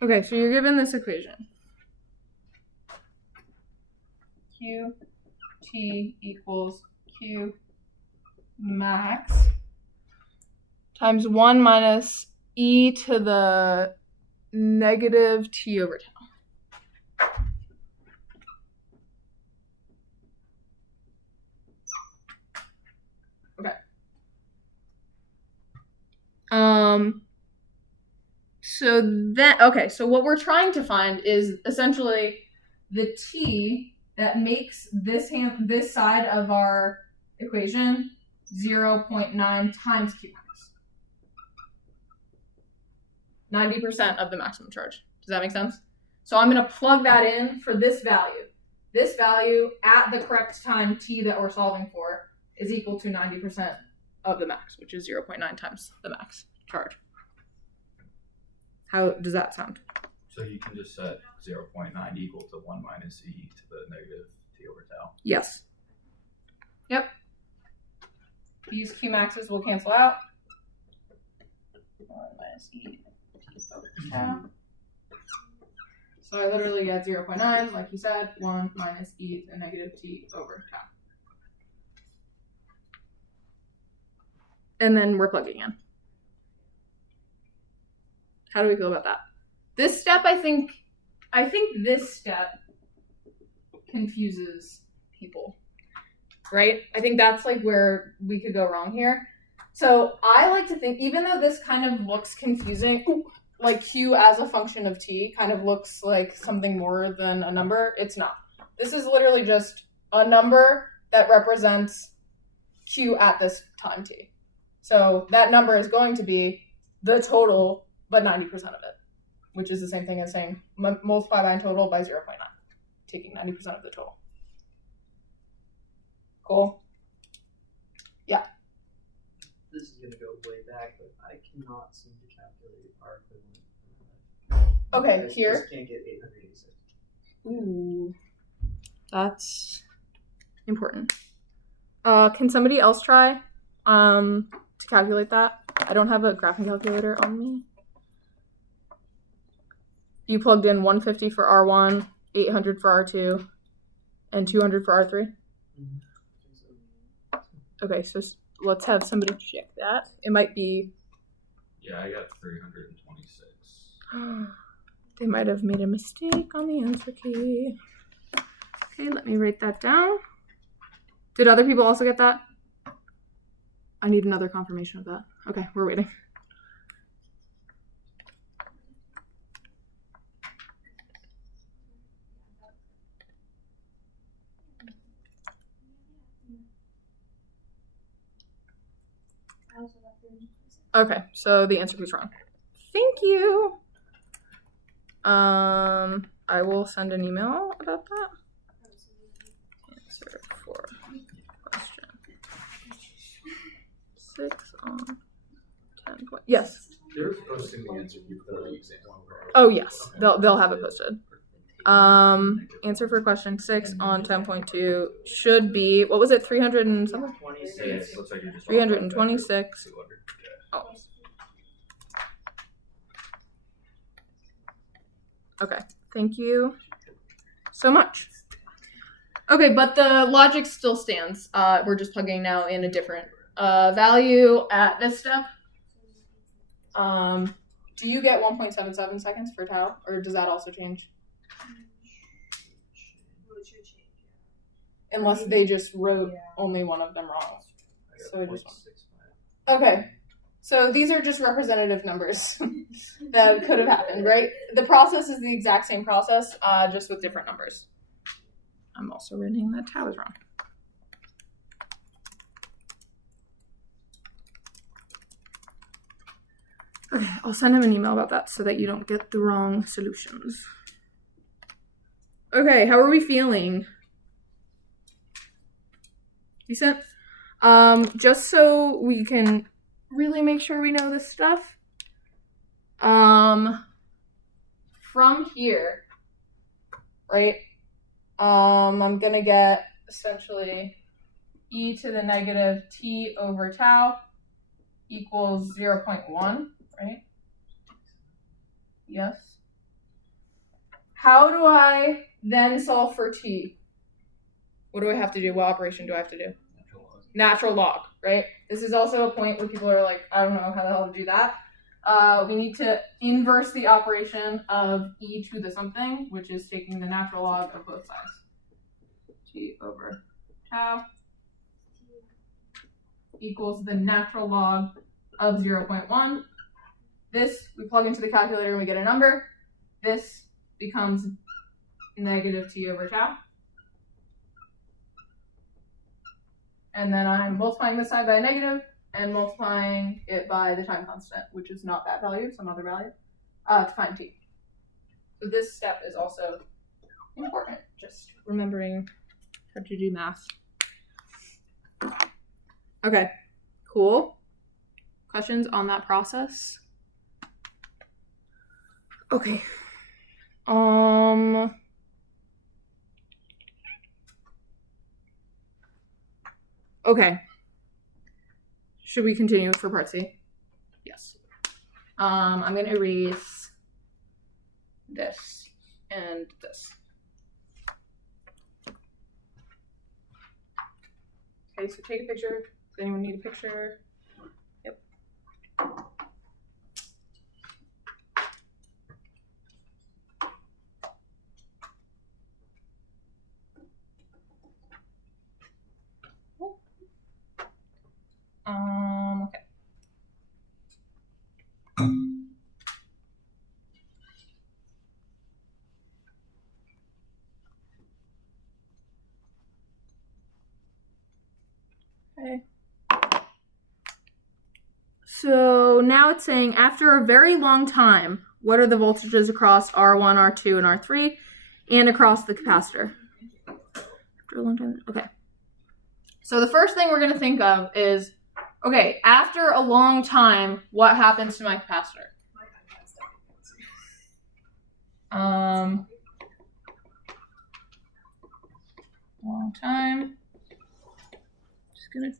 Okay, so you're given this equation. Q T equals Q max times 1 minus e to the negative t over tau. Okay. So what we're trying to find is essentially the t that makes this side of our equation 0.9 times Q max. 90% of the maximum charge. Does that make sense? So I'm going to plug that in for this value. This value at the correct time t that we're solving for is equal to 90% of the max, which is 0.9 times the max charge. How does that sound? So you can just set 0.9 equal to 1 minus e to the negative t over tau. Yes. Yep. These Q maxes will cancel out. 1 minus e t over tau. So I literally get 0.9, like you said, 1 minus e to the negative t over tau. And then we're plugging in. How do we feel about that? This step, I think this step confuses people, right? I think that's like where we could go wrong here. So I like to think, even though this kind of looks confusing, like Q as a function of t kind of looks like something more than a number, it's not. This is literally just a number that represents Q at this time t. So that number is going to be the total, but 90% of it, which is the same thing as saying multiply by total by 0.9, taking 90% of the total. Cool? Yeah. This is going to go way back, but I cannot seem to calculate our equivalent. Okay, I here. just can't get 886. Ooh, that's important. Can somebody else try to calculate that? I don't have a graphing calculator on me. You plugged in 150 for R1, 800 for R2, and 200 for R3? Okay, so let's have somebody check that. It might be... Yeah, I got 326. They might have made a mistake on the answer key. Okay, let me write that down. Did other people also get that? I need another confirmation of that. Okay, we're waiting. Okay, so the answer was wrong. Thank you. I will send an email about that. Answer for question 6 on 10 point. Yes. They're posting the answer key for the exam. Oh yes, they'll have it posted. Answer for question 6 on 10.2 should be, what was it, 300 and something? Yeah, so looks like you're just 326. Oh. Okay, thank you so much. Okay, but the logic still stands. We're just plugging now in a different value at this step. Do you get 1.77 seconds for tau, or does that also change? Well, it should change. Unless they just wrote only one of them wrong. So I just okay. So these are just representative numbers that could have happened, right? The process is the exact same process, just with different numbers. I'm also writing that tau is wrong. Okay, I'll send him an email about that so that you don't get the wrong solutions. Okay, how are we feeling? Decent? Just so we can really make sure we know this stuff. From here, right? I'm gonna get essentially e to the negative t over tau equals 0.1, right? Yes. How do I then solve for t? What do I have to do? What operation do I have to do? Natural log, right? This is also a point where people are like, I don't know how the hell to do that. We need to inverse the operation of e to the something, which is taking the natural log of both sides. T over tau equals the natural log of 0.1. This, we plug into the calculator and we get a number. This becomes negative t over tau. And then I'm multiplying this side by a negative and multiplying it by the time constant, which is not that value, some other value, to find t. So this step is also important, just remembering how to do math. Okay, cool. Questions on that process? Okay. Okay. Should we continue for part C? Yes. I'm gonna erase this and this. Okay, so take a picture. Does anyone need a picture? Yep. Okay. Okay. So now it's saying after a very long time, what are the voltages across R1, R2, and R3, and across the capacitor? After a long time. Okay. So the first thing we're going to think of is, okay, after a long time, what happens to my capacitor? Long time. Just gonna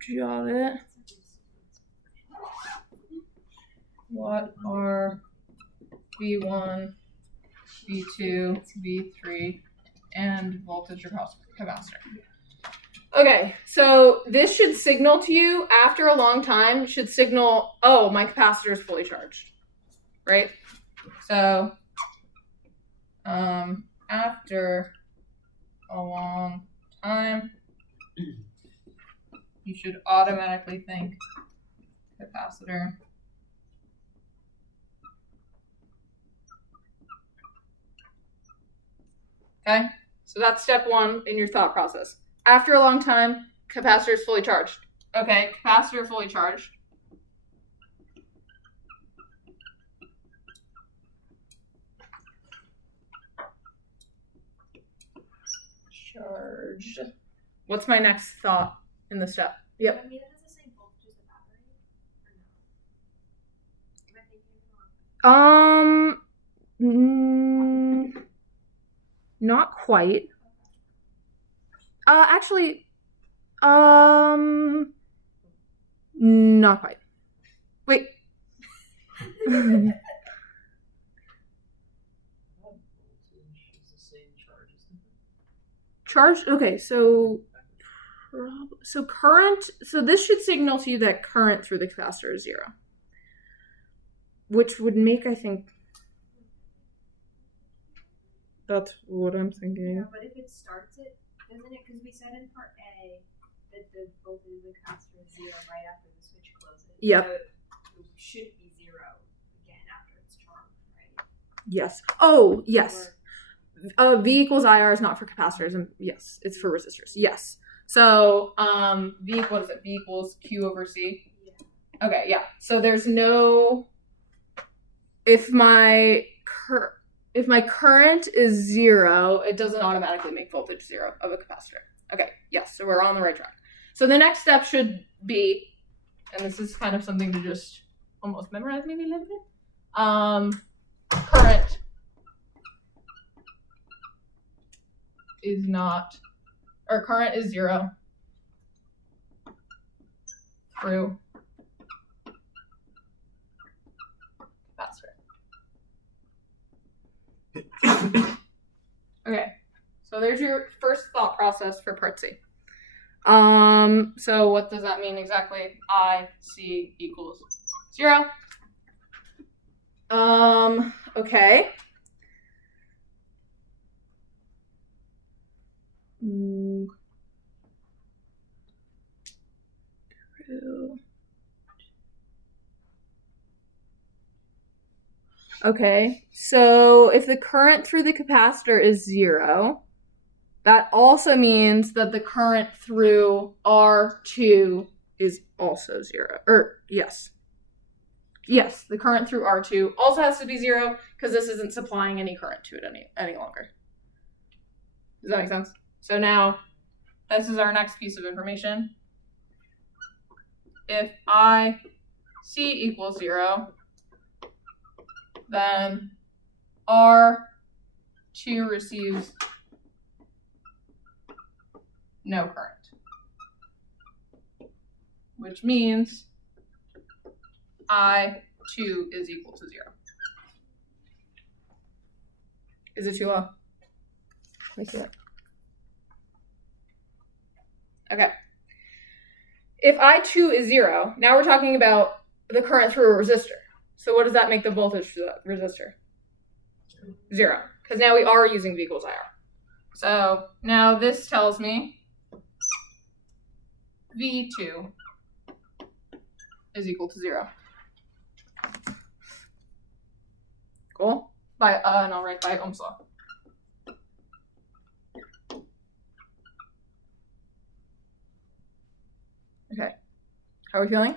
jot it. What are V1, V2, V3, and voltage across capacitor? Okay, so this should signal to you after a long time, should signal, oh, my capacitor is fully charged, right? So, after a long time, you should automatically think capacitor okay? So that's step one in your thought process. After a long time, capacitor is fully charged. Okay, capacitor fully charged. Charged. What's my next thought in the step? Yep. I mean, it has the same voltage as the battery, or no? Am I Not quite. Actually, not quite. Wait. Voltage is the same, charge is different. Charge. Okay, so current. So this should signal to you that current through the capacitor is 0, which would make, I think. That's what I'm thinking. Yeah, but if it starts it, doesn't it? Because we said in part A that the voltage of the capacitor is 0 right after the switch closes. Yep. So it should be 0 again after it's charged, right? Yes. Oh, yes. V equals IR is not for capacitors, and yes, it's for resistors. Yes. So V, what is it? V equals Q over C. Yeah. Okay, yeah. So there's no. If my current is 0, it doesn't automatically make voltage 0 of a capacitor. Okay, yes, so we're on the right track. So the next step should be, and this is kind of something to just almost memorize maybe a little bit. Current is not, or current is 0 through capacitor. Okay, so there's your first thought process for part C. So what does that mean exactly? IC equals 0. Okay. Okay, so if the current through the capacitor is 0, that also means that the current through R2 is also 0. Or, yes. Yes, the current through R2 also has to be 0 because this isn't supplying any current to it any longer. Does that make sense? So now, this is our next piece of information. If IC equals 0, then R2 receives no current, which means I2 is equal to 0. Is it too low? Let me see it. Okay. If I2 is 0, now we're talking about the current through a resistor. So what does that make the voltage through the resistor? 0. Because now we are using V equals IR. So now this tells me V2 is equal to 0. Cool? And I'll write by Ohm's law. Okay. How are we feeling?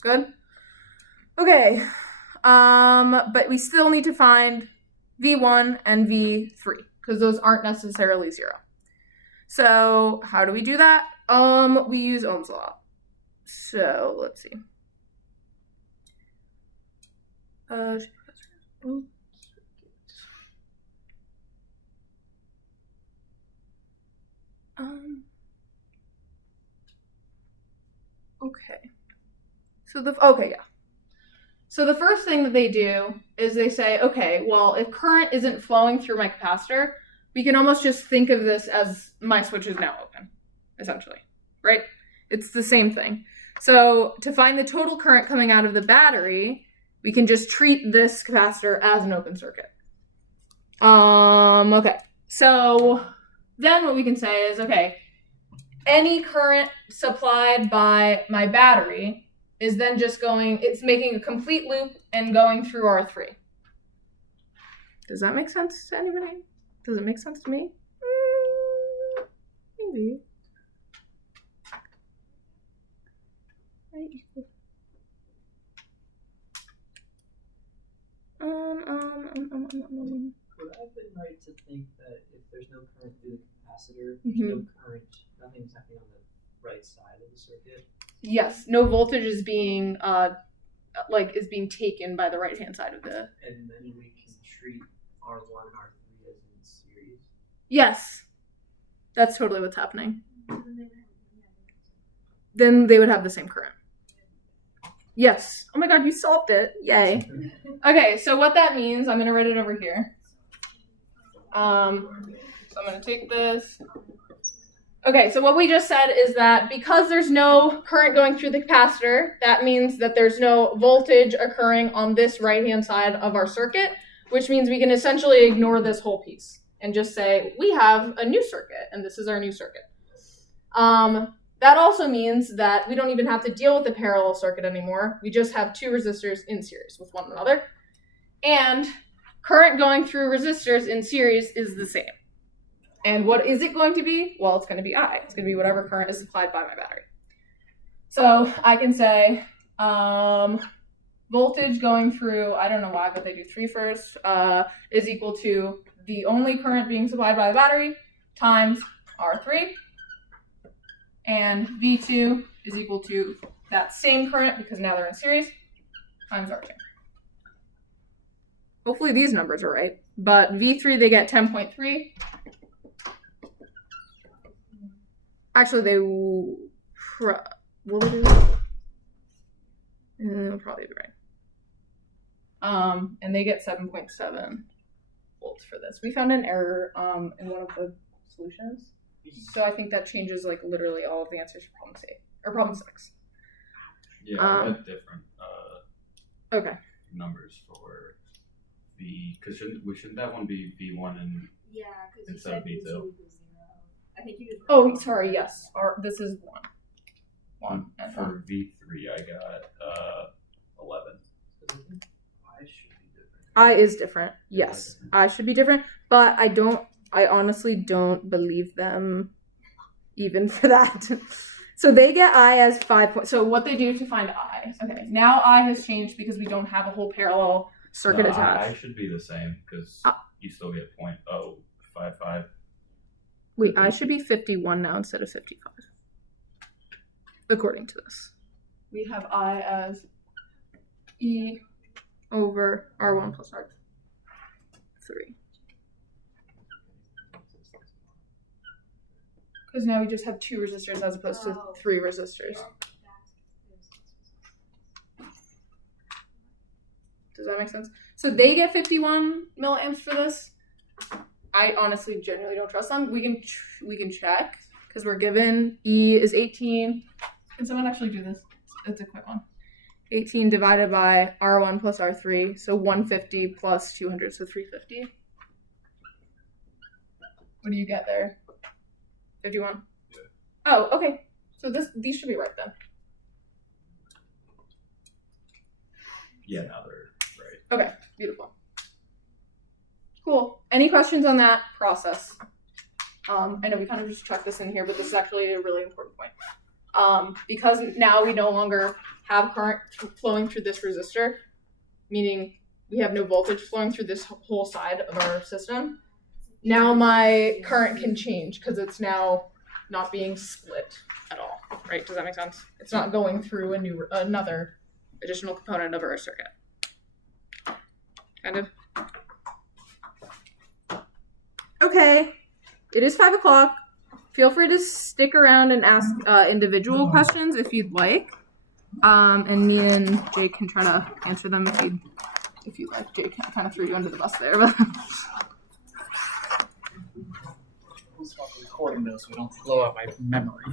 Good? Okay. But we still need to find V1 and V3 because those aren't necessarily 0. So how do we do that? We use Ohm's law. So let's see. Okay. So the first thing that they do is they say, okay, well, if current isn't flowing through my capacitor, we can almost just think of this as my switch is now open, essentially, right? It's the same thing. So to find the total current coming out of the battery, we can just treat this capacitor as an open circuit. Okay. So then what we can say is, okay, any current supplied by my battery is then just it's making a complete loop and going through R3. Does that make sense to anybody? Does it make sense to me? Maybe. Would I have been right to think that if there's no current through the capacitor, there's no current, nothing's happening on the right side of the circuit? Yes, no voltage is being like is being taken by the right hand side of the. And then we can treat R1 and R3 as in series. Yes, that's totally what's happening. Then they would have the same current. Yes. Oh my god, you solved it. Yay. Okay, so what that means, I'm going to write it over here. So I'm going to take this. Okay, so what we just said is that because there's no current going through the capacitor, that means that there's no voltage occurring on this right-hand side of our circuit, which means we can essentially ignore this whole piece and just say, we have a new circuit, and this is our new circuit. That also means that we don't even have to deal with the parallel circuit anymore. We just have two resistors in series with one another. And current going through resistors in series is the same. And what is it going to be? Well, it's going to be I. It's going to be whatever current is supplied by my battery. So I can say voltage going through, I don't know why, but they do 3 first, is equal to the only current being supplied by the battery times R3. And V2 is equal to that same current, because now they're in series, times R2. Hopefully these numbers are right. But V3, they get 10.3. Actually, they will they do? They'll probably be right. And they get 7.7 volts for this. We found an error in one of the solutions. So I think that changes like literally all of the answers for problem C or problem 6. Yeah, I had different Okay. numbers for V, because shouldn't that one be V1 and Yeah, because you instead said of V2? V2 was 0. I think you just. Oh, sorry. Yes. This is 1. 1 and 1. For V3 I got 11. I should be different. I is different. Yes, I should be different, but I honestly don't believe them even for that. So they get I as 5 points. So what they do to find I. Okay, now I has changed because we don't have a whole parallel circuit No, attached. I should be the same because you still get 0.055. Wait, I should be 51 now instead of 55. According to this. We have I as E over R1 plus R3. Because now we just have 2 resistors as opposed to 3 resistors. Does that make sense? So they get 51 milliamps for this. I honestly genuinely don't trust them. We can check because we're given E is 18. Can someone actually do this? It's a quick one. 18 divided by R1 plus R3, so 150 plus 200, so 350. What do you get there? 51? Yeah. Oh, okay. So these should be right then. Yeah, now they're right. Okay, beautiful. Cool. Any questions on that process? I know we kind of just chucked this in here, but this is actually a really important point. Because now we no longer have current flowing through this resistor, meaning we have no voltage flowing through this whole side of our system. Now my current can change because it's now not being split at all, right? Does that make sense? It's not going through another additional component of our circuit. Kind of. Okay, it is 5 o'clock. Feel free to stick around and ask individual questions if you'd like. And me and Jake can try to answer them if you'd like. Jake kind of threw you under the bus there, but We'll stop the recording though, so we don't blow out my memory.